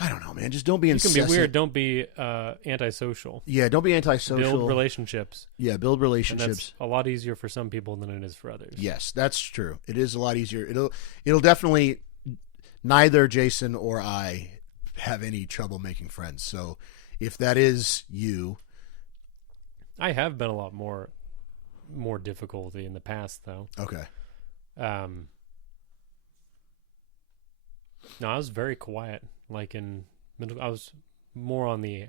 I don't know, man. Just don't be You can incessant. be weird. Don't be antisocial. Yeah, don't be antisocial. Build relationships. Yeah, build And relationships. that's a lot easier for some people than it is for others. Yes, that's true. It is a lot easier. It'll definitely. Neither Jason or I have any trouble making friends. So if that is you, I have been a lot more difficulty in the past, though. okay. No, I was very quiet. Like in middle, I was more on the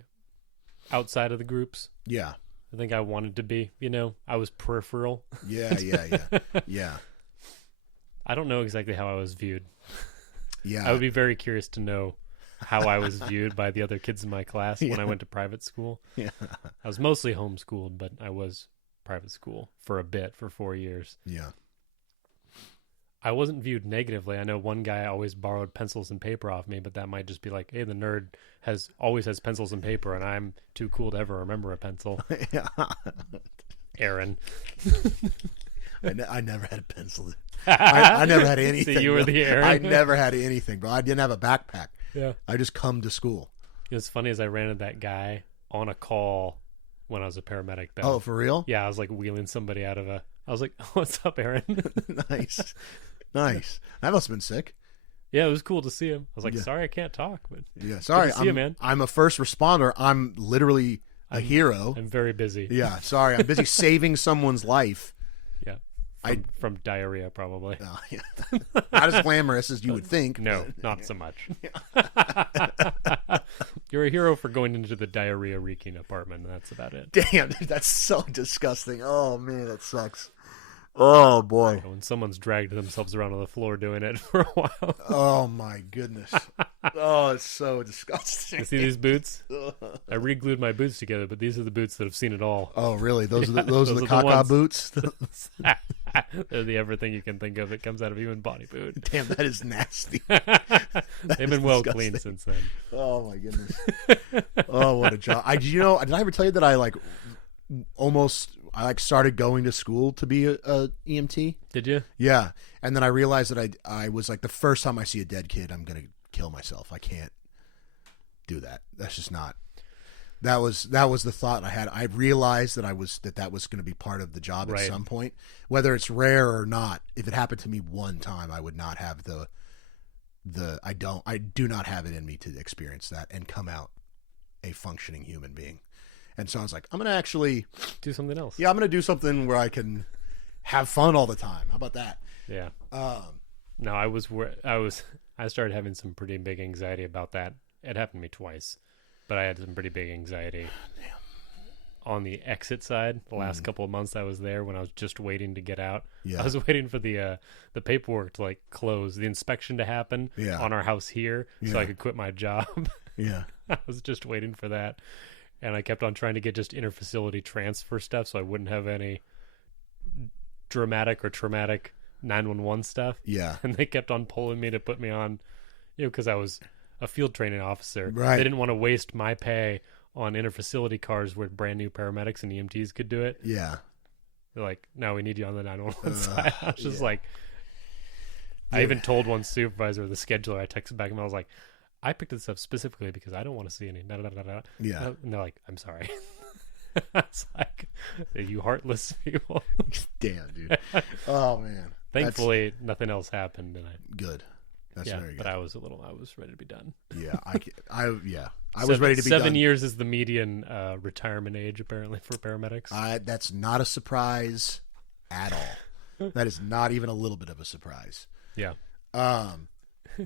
outside of the groups. Yeah. I think I wanted to be. I was peripheral. Yeah. Yeah. I don't know exactly how I was viewed. Yeah. I would be very curious to know how I was viewed by the other kids in my class when I went to private school. Yeah. I was mostly homeschooled, but I was private school for a bit, for 4 years. Yeah. I wasn't viewed negatively. I know one guy always borrowed pencils and paper off me, but that might just be like, hey, the nerd always has pencils and paper, and I'm too cool to ever remember a pencil. Yeah. Aaron. I never had a pencil. I never had anything. So you were bro. the Aaron? I never had anything, bro. I didn't have a backpack. Yeah. I just come to school. It was funny as I ran into that guy on a call when I was a paramedic. Then. Oh, for real? Yeah, I was like wheeling somebody out of I was like, what's up, Aaron? Nice. That must have been sick. Yeah, it was cool to see him. I was like, Yeah. sorry I can't talk, but Yeah. Sorry. see you, man. I'm a first responder. I'm literally a hero. I'm very busy. Yeah. Sorry. I'm busy saving someone's life. Yeah. From diarrhea, probably. Yeah. Not as glamorous as you would think. No, not so much. You're a hero for going into the diarrhea reeking apartment, and that's about it. Damn, dude, that's so disgusting. Oh, man, that sucks. Oh, boy. When someone's dragged themselves around on the floor doing it for a while. Oh, my goodness. Oh, it's so disgusting. You see these boots? I re-glued my boots together, but these are the boots that have seen it all. Oh, really? Those are the Those are the caca ones. boots? They're the everything you can think of that comes out of a human body boot. Damn, that is nasty. They've been well disgusting. cleaned since then. Oh, my goodness. Oh, what a job. Did I ever tell you that I started going to school to be a EMT? Did you? Yeah. And then I realized that I was like, the first time I see a dead kid, I'm going to kill myself. I can't do that. That's just not. That was the thought I had. I realized that that was going to be part of the job at Right. some point, whether it's rare or not. If it happened to me one time, I would not have I do not have it in me to experience that and come out a functioning human being. And so I was like, I'm going to actually Do something else. I'm going to do something where I can have fun all the time. How about that? Yeah. No, I started having some pretty big anxiety about that. It happened to me twice, but I had some pretty big anxiety on the exit side. The last couple of months I was there, when I was just waiting to get out, Yeah. I was waiting for the paperwork to close, the inspection to happen Yeah. on our house here, so Yeah. I could quit my job. Yeah. I was just waiting for that, and I kept on trying to get just interfacility transfer stuff, so I wouldn't have any dramatic or traumatic 911 stuff. Yeah. And they kept on pulling me to put me on, because I was a field training officer. Right. They didn't want to waste my pay on interfacility cars where brand new paramedics and EMTs could do it. Yeah. They're like, no, we need you on the 911 Ugh, side. I was just yeah. like, I Yeah. even told one supervisor, the scheduler, I texted back and I was like, I picked this up specifically because I don't want to see any. Da, da, da, da, da. Yeah. And they're like, I'm sorry. It's like, You heartless people. Damn, dude. Oh man. Thankfully, nothing else happened, and Good. That's yeah, very good. but I was ready to be done. Yeah, I was ready to be 7 done. years is the median retirement age apparently for paramedics. That's not a surprise at all. That is not even a little bit of a surprise. Yeah,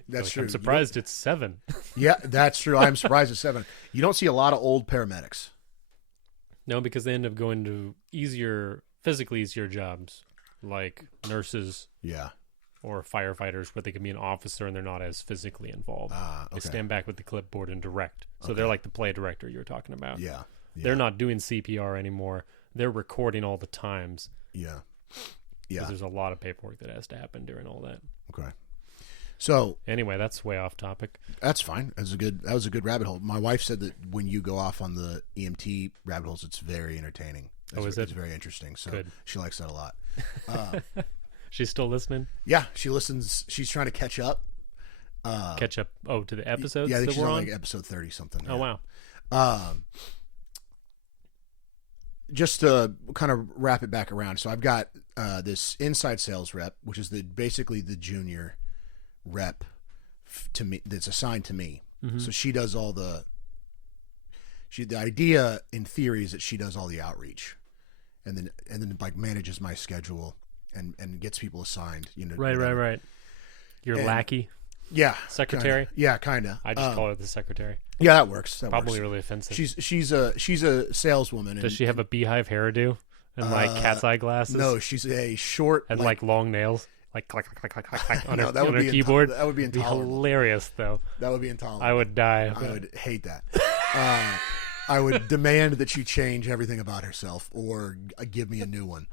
That's true. I'm surprised it's 7. Yeah, that's true. I'm surprised it's 7. You don't see a lot of old paramedics. No, because they end up going to physically easier jobs, like nurses Yeah. or firefighters, where they can be an officer and they're not as physically involved. Okay. They stand back with the clipboard and direct. So Okay. they're like the play director you were talking about. Yeah. They're not doing CPR anymore. They're recording all the times. Yeah. 'Cause Yeah. there's a lot of paperwork that has to happen during all that. Okay. So Anyway, that's way off topic. that's fine. That was a good rabbit hole. My wife said that when you go off on the EMT rabbit holes, it's very entertaining. Is it? It's very interesting. So Good. she likes that a lot. She's still listening? Yeah, she listens. She's trying to catch up. Catch up to the episodes Yeah, I think that she's we're on on? like episode 30 something. Oh, yeah. wow. Just to kind of wrap it back around. So I've got this inside sales rep, which is basically the junior rep to me that's assigned to me. Mm-hmm. So she does all the idea in theory is that she does all the outreach and then like manages my schedule and gets people assigned, Right. Your lackey? Yeah. Secretary? Kinda. Yeah, kind of. I just call her the secretary. Yeah, that works. Probably really offensive. She's a saleswoman. Does she have a beehive hairdo and like cat's eye glasses? No, she's a short And like long nails? Like click, click, click, click, click on No, her, that would on her be keyboard? that would be It'd be intolerable. hilarious, though. That would be intolerable. I would die. I would hate that. I would demand that she change everything about herself or give me a new one.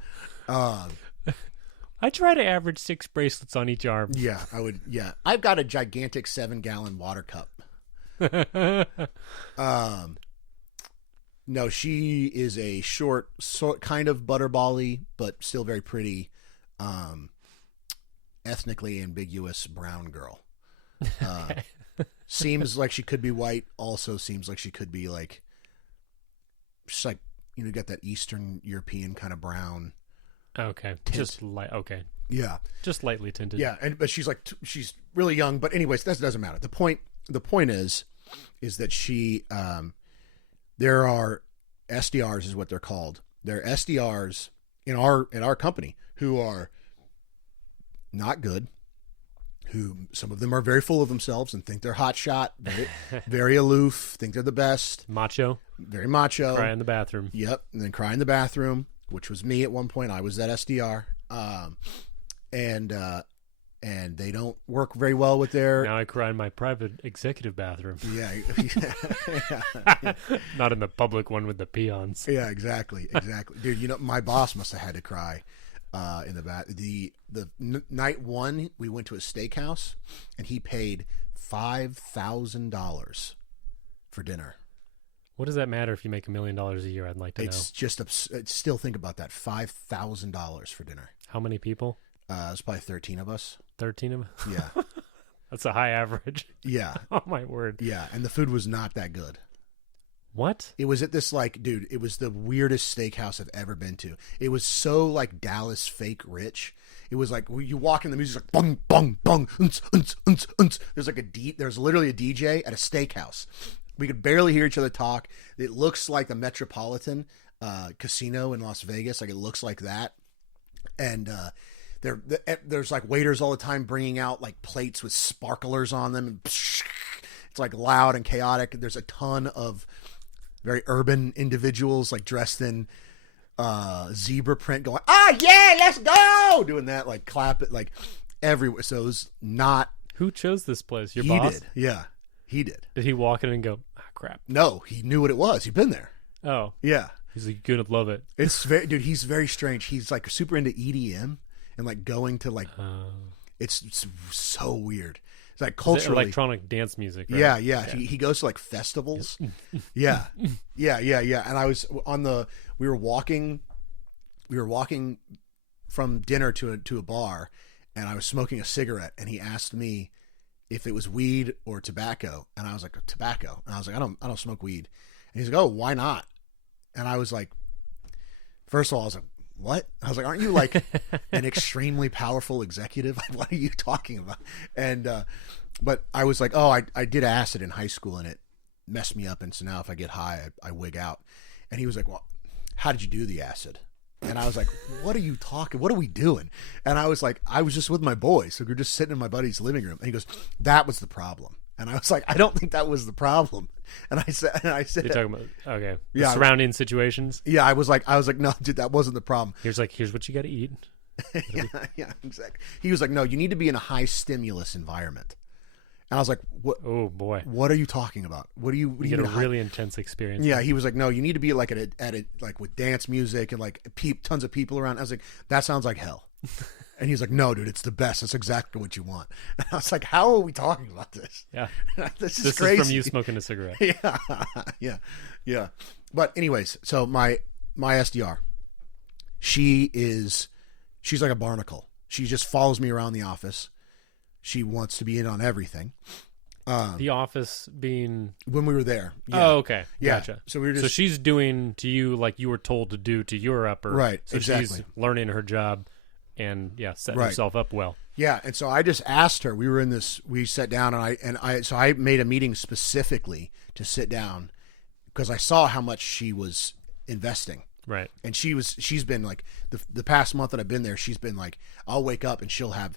I try to average 6 bracelets on each arm. Yeah, I would. Yeah, I've got a gigantic 7-gallon water cup. No, she is a short, kind of butterball-y, but still very pretty, ethnically ambiguous brown girl. Seems like she could be white. Also seems like she could be like, just like, got that Eastern European kind of brown. Okay. Tint. Yeah. Just lightly tinted. Yeah, but she's like she's really young. But anyways, that doesn't matter. The point is that she there are SDRs is what they're called. They're SDRs in our company who are not good. Who some of them are very full of themselves and think they're hot shot, very aloof, think they're the best, Macho. very macho. Cry in the bathroom. Yep, and then cry in the bathroom, which was me at one point. I was that SDR. And they don't work very well with their. Now I cry in my private executive bathroom. Yeah. Not in the public one with the peons. Yeah, exactly. Dude, my boss must have had to cry in the bath. The night one, we went to a steakhouse, and he paid $5,000 for dinner. What does that matter if you make $1 million a year? I'd like to know. It's just still think about that. $5,000 for dinner. How many people? It's probably 13 of us. 13 of them? Yeah. That's a high average. Yeah. Oh, my word. Yeah. And the food was not that good. What? It was at this dude, it was the weirdest steakhouse I've ever been to. It was so like Dallas fake rich. It was like you walk in, the music's like bung, bung, bung, unts, unts, unts, unts. There's literally a DJ at a steakhouse. We could barely hear each other talk. It looks like the Metropolitan Casino in Las Vegas. Like it looks like that. And there's like waiters all the time bringing out like plates with sparklers on them. And it's like loud and chaotic. There's a ton of very urban individuals like dressed in zebra print going, yeah, let's go. Doing that, like clap it like everywhere. So it was not. Who chose this place? Your he boss? Did. Yeah, he did. Did he walk in and go, crap? No, he knew what it was. He'd been there. Oh. Yeah. He's like, you're going to love it. It's very, dude, he's very strange. He's like super into EDM and like going to like, it's so weird. It's like culturally. Electronic dance music. Right? Yeah. He goes to like festivals. Yeah. And I was we were walking from dinner to a bar, and I was smoking a cigarette, and he asked me if it was weed or tobacco, and I was like, tobacco. And I was like, I don't smoke weed. And he's like, oh, why not? And I was like, First of all, I was like, what? I was like, aren't you like an extremely powerful executive? Like, what are you talking about? And, but I was like, oh, I did acid in high school and it messed me up. And so now if I get high, I wig out. And he was like, well, how did you do the acid? And I was like, what are you talking? What are we doing? And I was like, I was just with my boys. So we were just sitting in my buddy's living room. And he goes, that was the problem. And I was like, I don't think that was the problem. And I said, You're talking about, okay. The Yeah, surrounding situations. yeah, I was like, no, dude, that wasn't the problem. Here's what you got to eat. Yeah, exactly. He was like, no, you need to be in a high stimulus environment. And I was like, what? Oh boy. What are you talking about? What do you You get mean a high- really intense experience. Yeah, he was like, no, you need to be like at a like with dance music and like tons of people around. I was like, that sounds like hell. And he's like, no, dude, it's the best. That's exactly what you want. And I was like, how are we talking about this? Yeah. This is This crazy. is from you smoking a cigarette. Yeah. But anyways, so my SDR, she's like a barnacle. She just follows me around the office. She wants to be in on everything. The office being. When we were there. Yeah. Oh, okay. Yeah. Gotcha. So we were just. So she's doing to you like you were told to do to your upper. Right, So exactly. she's learning her job and setting Right. herself up well. Yeah, and so I just asked her. We sat down so I made a meeting specifically to sit down because I saw how much she was investing. Right. And she's been like the past month that I've been there, she's been like, I'll wake up and she'll have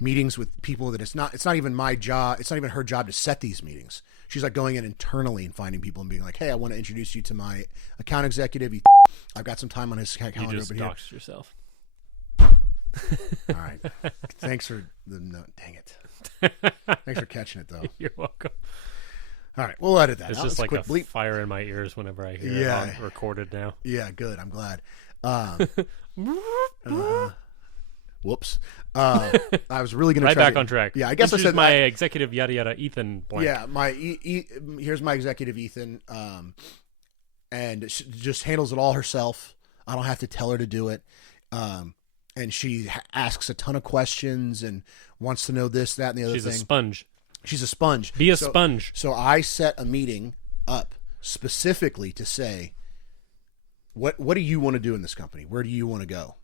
meetings with people that it's not even my job. It's not even her job to set these meetings. She's like going in internally and finding people and being like, hey, I want to introduce you to my account executive. I've got some time on his calendar You just over here. doxed yourself. All right. Thanks for the no, dang it. Thanks for catching it though. You're welcome. All right, we'll edit that. It's out. just like Quick a bleep. fire in my ears whenever I hear Yeah. it on recorded now. Yeah, good. I'm glad. Whoops. I was really going to Right try back to, on track. Yeah, I guess Introduce I said my executive yada yada Ethan blank. Yeah, here's my executive Ethan, and she just handles it all herself. I don't have to tell her to do it, and she asks a ton of questions and wants to know this, that, and the other She's thing. a sponge. She's a sponge. Be a So- sponge. So I set a meeting up specifically to say, what do you want to do in this company? Where do you want to go?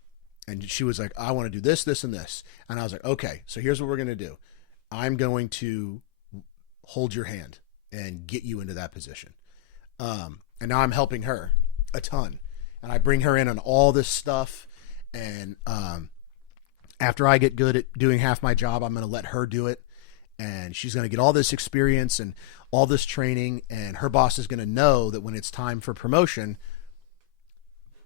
And she was like, I want to do this, this, and this. And I was like, okay, so here's what we're going to do. I'm going to hold your hand and get you into that position. And now I'm helping her a ton. And I bring her in on all this stuff. And after I get good at doing half my job, I'm going to let her do it. And she's going to get all this experience and all this training. And her boss is going to know that when it's time for promotion,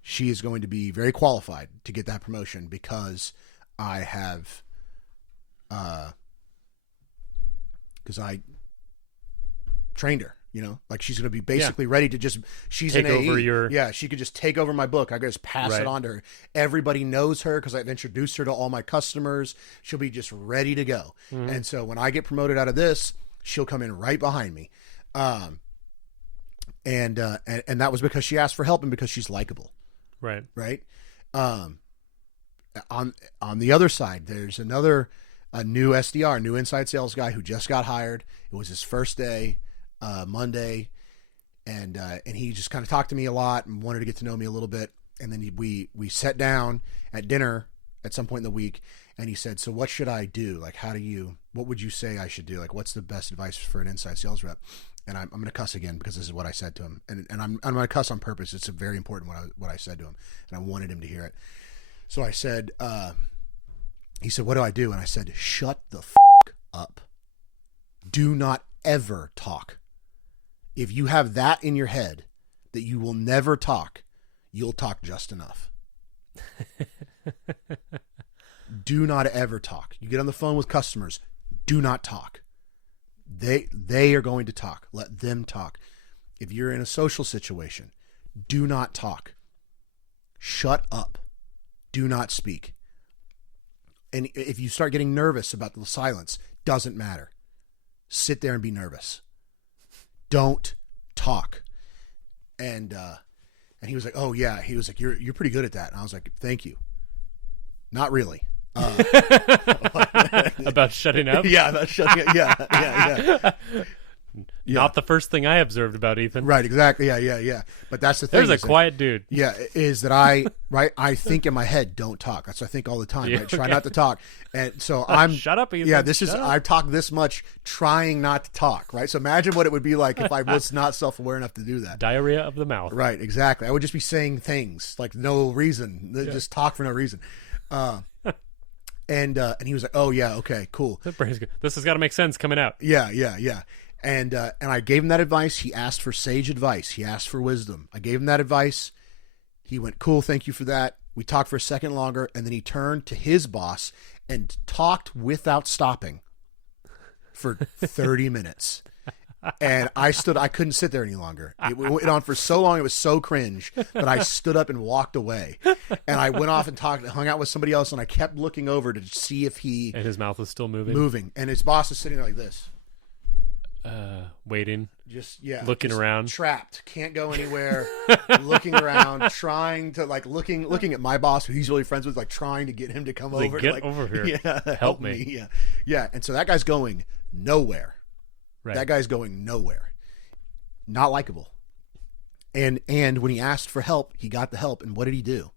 she is going to be very qualified to get that promotion because I have, because I trained her, like she's going to be basically ready to just, she's Take an AE. over your- Yeah, she could just take over my book. I could just pass Right. it on to her. Everybody knows her because I've introduced her to all my customers. She'll be just ready to go. Mm-hmm. And so when I get promoted out of this, she'll come in right behind me. And that was because she asked for help and because she's likable. Right. Right. On the other side, there's a new SDR, new inside sales guy who just got hired. It was his first day, Monday. And he just kind of talked to me a lot and wanted to get to know me a little bit. And then we sat down at dinner at some point in the week and he said, so what should I do? Like, what would you say I should do? Like, what's the best advice for an inside sales rep? And I'm going to cuss again because this is what I said to him. And I'm going to cuss on purpose. It's very important what I said to him. And I wanted him to hear it. So I said, he said, what do I do? And I said, shut the up. Do not ever talk. If you have that in your head that you will never talk, you'll talk just enough. Do not ever talk. You get on the phone with customers, do not talk. They are going to talk. Let them talk. If you're in a social situation, do not talk. Shut up. Do not speak. And if you start getting nervous about the silence, doesn't matter. Sit there and be nervous. Don't talk. And he was like, oh yeah. He was like, you're pretty good at that. And I was like, thank you. Not really. About shutting up? Yeah, about shutting up. Yeah. Yeah. Not the first thing I observed about Ethan. Right, exactly. Yeah. But that's the thing. There's a is that- quiet dude. Yeah, is that I think in my head, don't talk. That's what I think all the time. Yeah, Right? Try okay. not to talk. And so I'm Shut up, Ethan. Yeah, this is Shut up. I talk this much trying not to talk, right? So imagine what it would be like if I was not self-aware enough to do that. Diarrhea of the mouth. Right, exactly. I would just be saying things like no reason, just talk for no reason. And he was like, "Oh yeah, okay, cool." This has got to make sense coming out. Yeah. And I gave him that advice. He asked for sage advice. He asked for wisdom. I gave him that advice. He went, "Cool, thank you for that." We talked for a second longer, and then he turned to his boss and talked without stopping for 30 minutes. And I couldn't sit there any longer. It went on for so long, it was so cringe that I stood up and walked away. And I went off and hung out with somebody else, and I kept looking over to see if he And his mouth was still moving. moving. And his boss is sitting there like this. Waiting. Just Looking around. Trapped, can't go anywhere. Looking around, trying to looking at my boss, who he's really friends with, trying to get him to come over. Get over here. Yeah, Help me. Yeah. And so that guy's going nowhere. Right. That guy's going nowhere. Not likable. And when he asked for help, he got the help. And what did he do?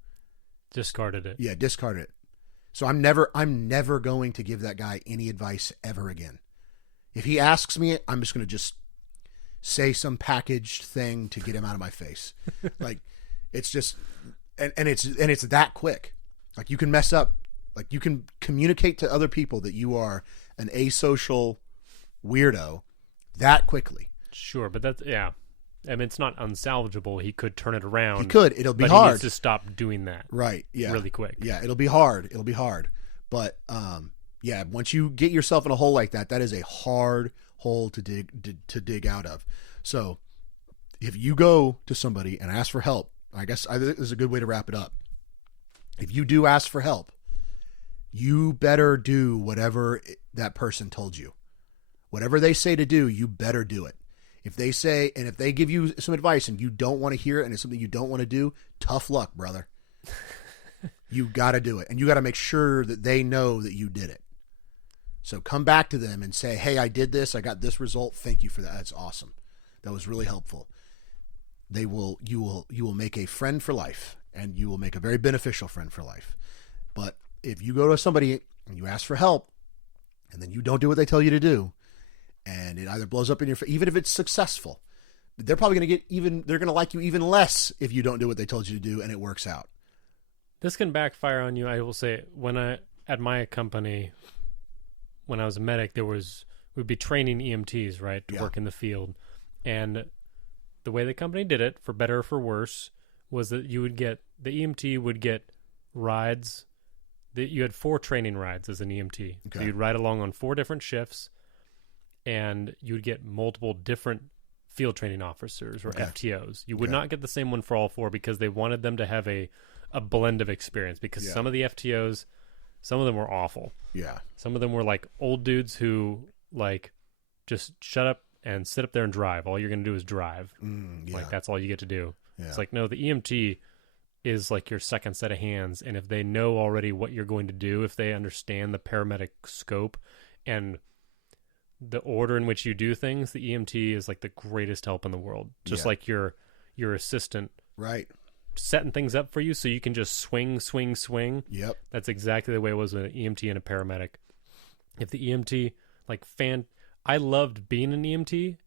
Discarded it. Yeah, discarded it. So I'm never going to give that guy any advice ever again. If he asks me, I'm just going to just say some packaged thing to get him out of my face. It's just, and it's that quick. You can mess up. You can communicate to other people that you are an asocial weirdo that quickly. Sure, but that's, yeah. I mean, it's not unsalvageable. He could turn it around. He could. It'll be but hard. He needs to stop doing that. Right. Yeah. Really quick. Yeah. It'll be hard. But, yeah, once you get yourself in a hole like that, that is a hard hole to dig out of. So if you go to somebody and ask for help, I guess this is a good way to wrap it up. If you do ask for help, you better do whatever that person told you. Whatever they say to do, you better do it. If they give you some advice and you don't want to hear it and it's something you don't want to do, tough luck, brother. You got to do it. And you got to make sure that they know that you did it. So come back to them and say, "Hey, I did this. I got this result. Thank you for that. That's awesome. That was really helpful." You will make a friend for life, and you will make a very beneficial friend for life. But if you go to somebody and you ask for help and then you don't do what they tell you to do, and it either blows up in your face, even if it's successful, they're probably going to they're going to like you even less if you don't do what they told you to do and it works out. This can backfire on you. I will say, at my company, when I was a medic, we'd be training EMTs, right, to work in the field. And the way the company did it, for better or for worse, was that the EMT would get rides. You had 4 training rides as an EMT. Okay. So you'd ride along on 4 different shifts, and you'd get multiple different field training officers or FTOs. You would not get the same one for all 4 because they wanted them to have a blend of experience, because some of the FTOs, some of them were awful. Yeah. Some of them were old dudes who just shut up and sit up there and drive. All you're going to do is drive. That's all you get to do. Yeah. It's no, the EMT is your second set of hands. And if they know already what you're going to do, if they understand the paramedic scope and the order in which you do things, the EMT is the greatest help in the world. Just like your assistant. Right. Setting things up for you so you can just swing. Yep. That's exactly the way it was with an EMT and a paramedic. If the EMT, I loved being an EMT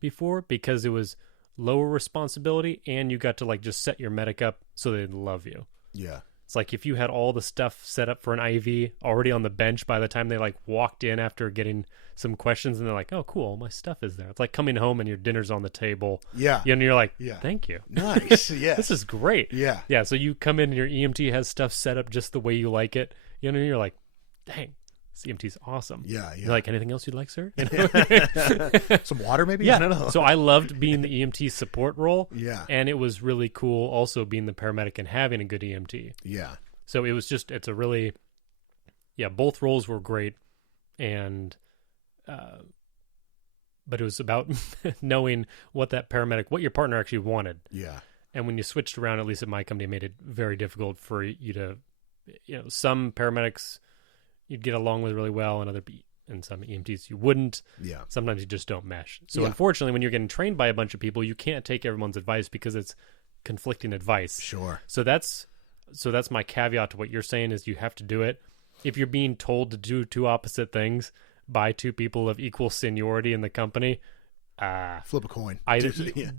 before because it was lower responsibility and you got to just set your medic up so they'd love you. Yeah. It's if you had all the stuff set up for an IV already on the bench by the time they walked in after getting some questions, and they're like, "Oh, cool, my stuff is there." It's like coming home and your dinner's on the table. Yeah. And you're like, "Thank you. Nice. Yeah. This is great." Yeah. Yeah. So you come in and your EMT has stuff set up just the way you like it. You're like, "Dang, this EMT's awesome." Yeah. Yeah. You're like, "Anything else you'd like, sir?" Some water, maybe? Yeah. I don't know. So I loved being the EMT support role. Yeah. And it was really cool also being the paramedic and having a good EMT. Yeah. So it was it's a really, both roles were great. And, but it was about knowing what your partner actually wanted. Yeah. And when you switched around, at least at my company, it made it very difficult for you to, some paramedics you'd get along with really well, and other and some EMTs you wouldn't. Yeah. Sometimes you just don't mesh. So Yeah. unfortunately, when you're getting trained by a bunch of people, you can't take everyone's advice because it's conflicting advice. Sure. So that's my caveat to what you're saying is you have to do it. If you're being told to do two opposite things by two people of equal seniority in the company, Flip a coin. Yeah.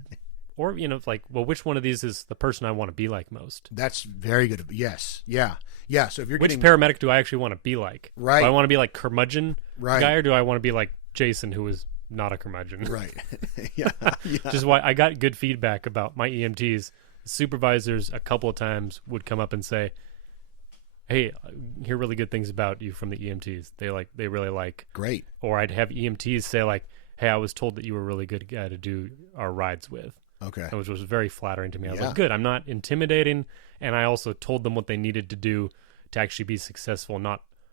or like, well, which one of these is the person I want to be like most? That's very good. Yes. Yeah. Yeah. So if you're Which getting paramedic do I actually want to be like? Right. Do I want to be like curmudgeon Right. guy, or do I want to be like Jason, who is not a curmudgeon? right. Yeah. Yeah. Which is why I got good feedback about my EMTs. Supervisors a couple of times would come up and say, "Hey, I hear really good things about you from the EMTs. They really like." Great. Or I'd have EMTs say like, "Hey, I was told that you were a really good guy to do our rides with," Okay. which was very flattering to me. I was Yeah. like, "Good, I'm not intimidating," and I also told them what they needed to do to actually be successful.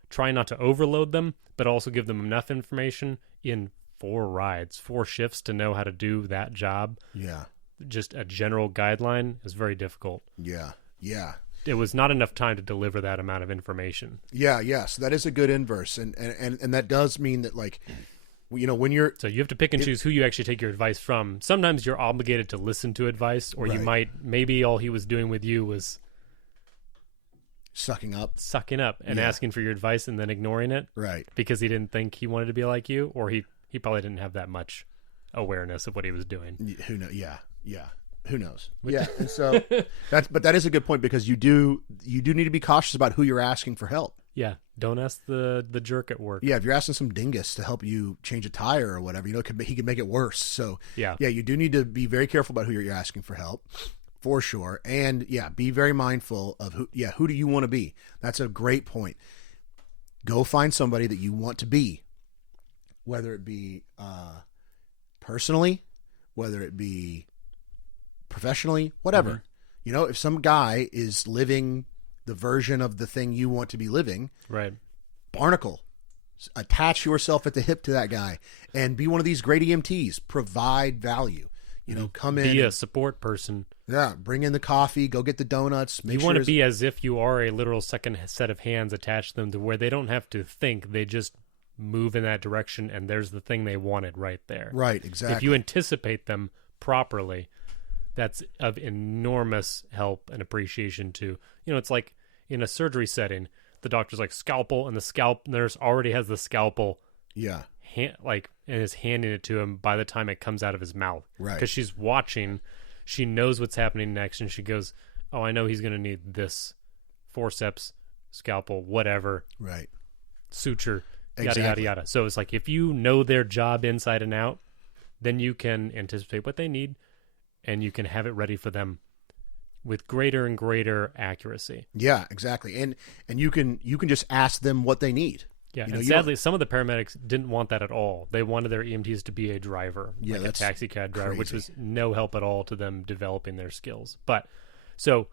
Try not to overload them, but also give them enough information in 4 shifts to know how to do that job. Yeah. Just a general guideline is very difficult. Yeah. Yeah. It was not enough time to deliver that amount of information. Yeah. Yeah. So that is a good inverse, and that does mean that, like, when you're So you have to pick and choose who you actually take your advice from. Sometimes you're obligated to listen to advice, or Right. maybe all he was doing with you was sucking up, sucking up and Yeah. asking for your advice and then ignoring it right? because he didn't think he wanted to be like you, or he probably didn't have that much awareness of what he was doing. Who knows? Yeah. Yeah. Who knows? Yeah. And so that is a good point, because you do need to be cautious about who you're asking for help. Yeah, don't ask the jerk at work. Yeah, if you're asking some dingus to help you change a tire or whatever, he could make it worse. So Yeah. you do need to be very careful about who you're asking for help, for sure. And yeah, be very mindful of who do you want to be? That's a great point. Go find somebody that you want to be, whether it be personally, whether it be professionally, whatever. If some guy is living the version of the thing you want to be living, Right. barnacle, attach yourself at the hip to that guy and be one of these great EMTs. Provide value. Come in, Be a support person. bring in the coffee, go get the donuts. Make You want to sure be as if you are a literal second set of hands attached to them, to where they don't have to think, they just move in that direction, and there's the thing they wanted right there. right. Exactly. If you anticipate them properly, that's of enormous help and appreciation to, it's like in a surgery setting, the doctor's like, scalpel, and the scalp nurse already has the scalpel yeah, and is handing it to him by the time it comes out of his mouth. Right. Because she's watching, she knows what's happening next, and she goes, "Oh, I know he's going to need this forceps, scalpel, whatever, right. suture, yada, Exactly. yada, yada." So it's like, if you know their job inside and out, then you can anticipate what they need, and you can have it ready for them with greater and greater accuracy. Yeah, exactly. And you can just ask them what they need. Yeah, You know, and you don't- sadly, some of the paramedics didn't want that at all. They wanted their EMTs to be a driver, Yeah, like a that's taxi cab driver, which crazy. was no help at all to them developing their skills. But so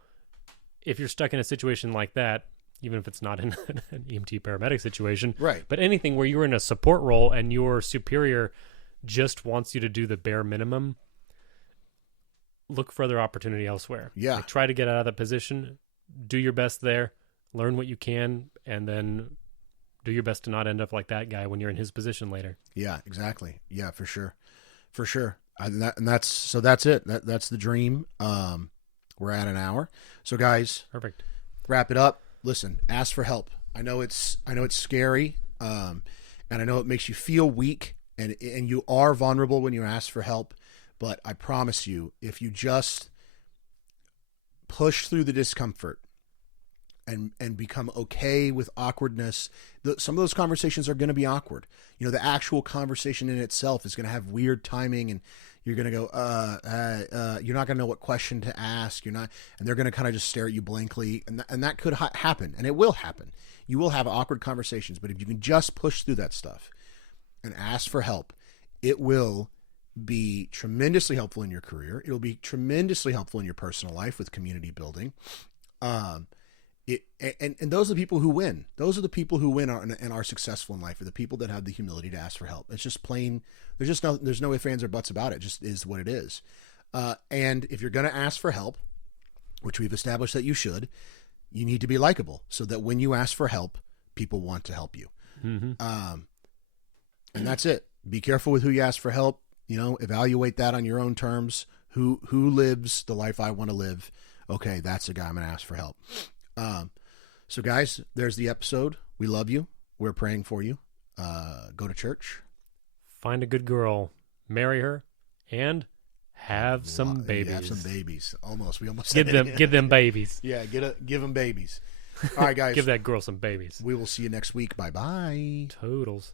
if you're stuck in a situation like that, even if it's not in an EMT paramedic situation, Right. but anything where you're in a support role and your superior just wants you to do the bare minimum, look for other opportunity elsewhere. Yeah. Like, try to get out of that position, do your best there, learn what you can, and then do your best to not end up like that guy when you're in his position later. Yeah, exactly. Yeah, for sure. For sure. That's it. That's the dream. We're at an hour. So guys, Perfect. wrap it up. Listen, ask for help. I know it's scary. And I know it makes you feel weak, and you are vulnerable when you ask for help, but I promise you, if you just push through the discomfort and become okay with awkwardness, some of those conversations are going to be awkward. The actual conversation in itself is going to have weird timing, and you're going to go, you're not going to know what question to ask. And they're going to kind of just stare at you blankly. And that could happen, and it will happen. You will have awkward conversations, but if you can just push through that stuff and ask for help, it will be tremendously helpful in your career. It'll be tremendously helpful in your personal life with community building. And those are the people who win. Those are the people who win and are successful in life, are the people that have the humility to ask for help. It's just plain. There's no ifs, ands, or buts about it. It just is what it is. And if you're going to ask for help, which we've established that you should, you need to be likable so that when you ask for help, people want to help you. Mm-hmm. And that's it. Be careful with who you ask for help. Evaluate that on your own terms. Who lives the life I want to live? Okay, that's the guy I'm going to ask for help. So guys, there's the episode. We love you. We're praying for you. Go to church. Find a good girl, marry her, and have some babies. Have some babies. We almost give them babies. Yeah, give them babies. All right, guys. Give that girl some babies. We will see you next week. Bye-bye. Totals.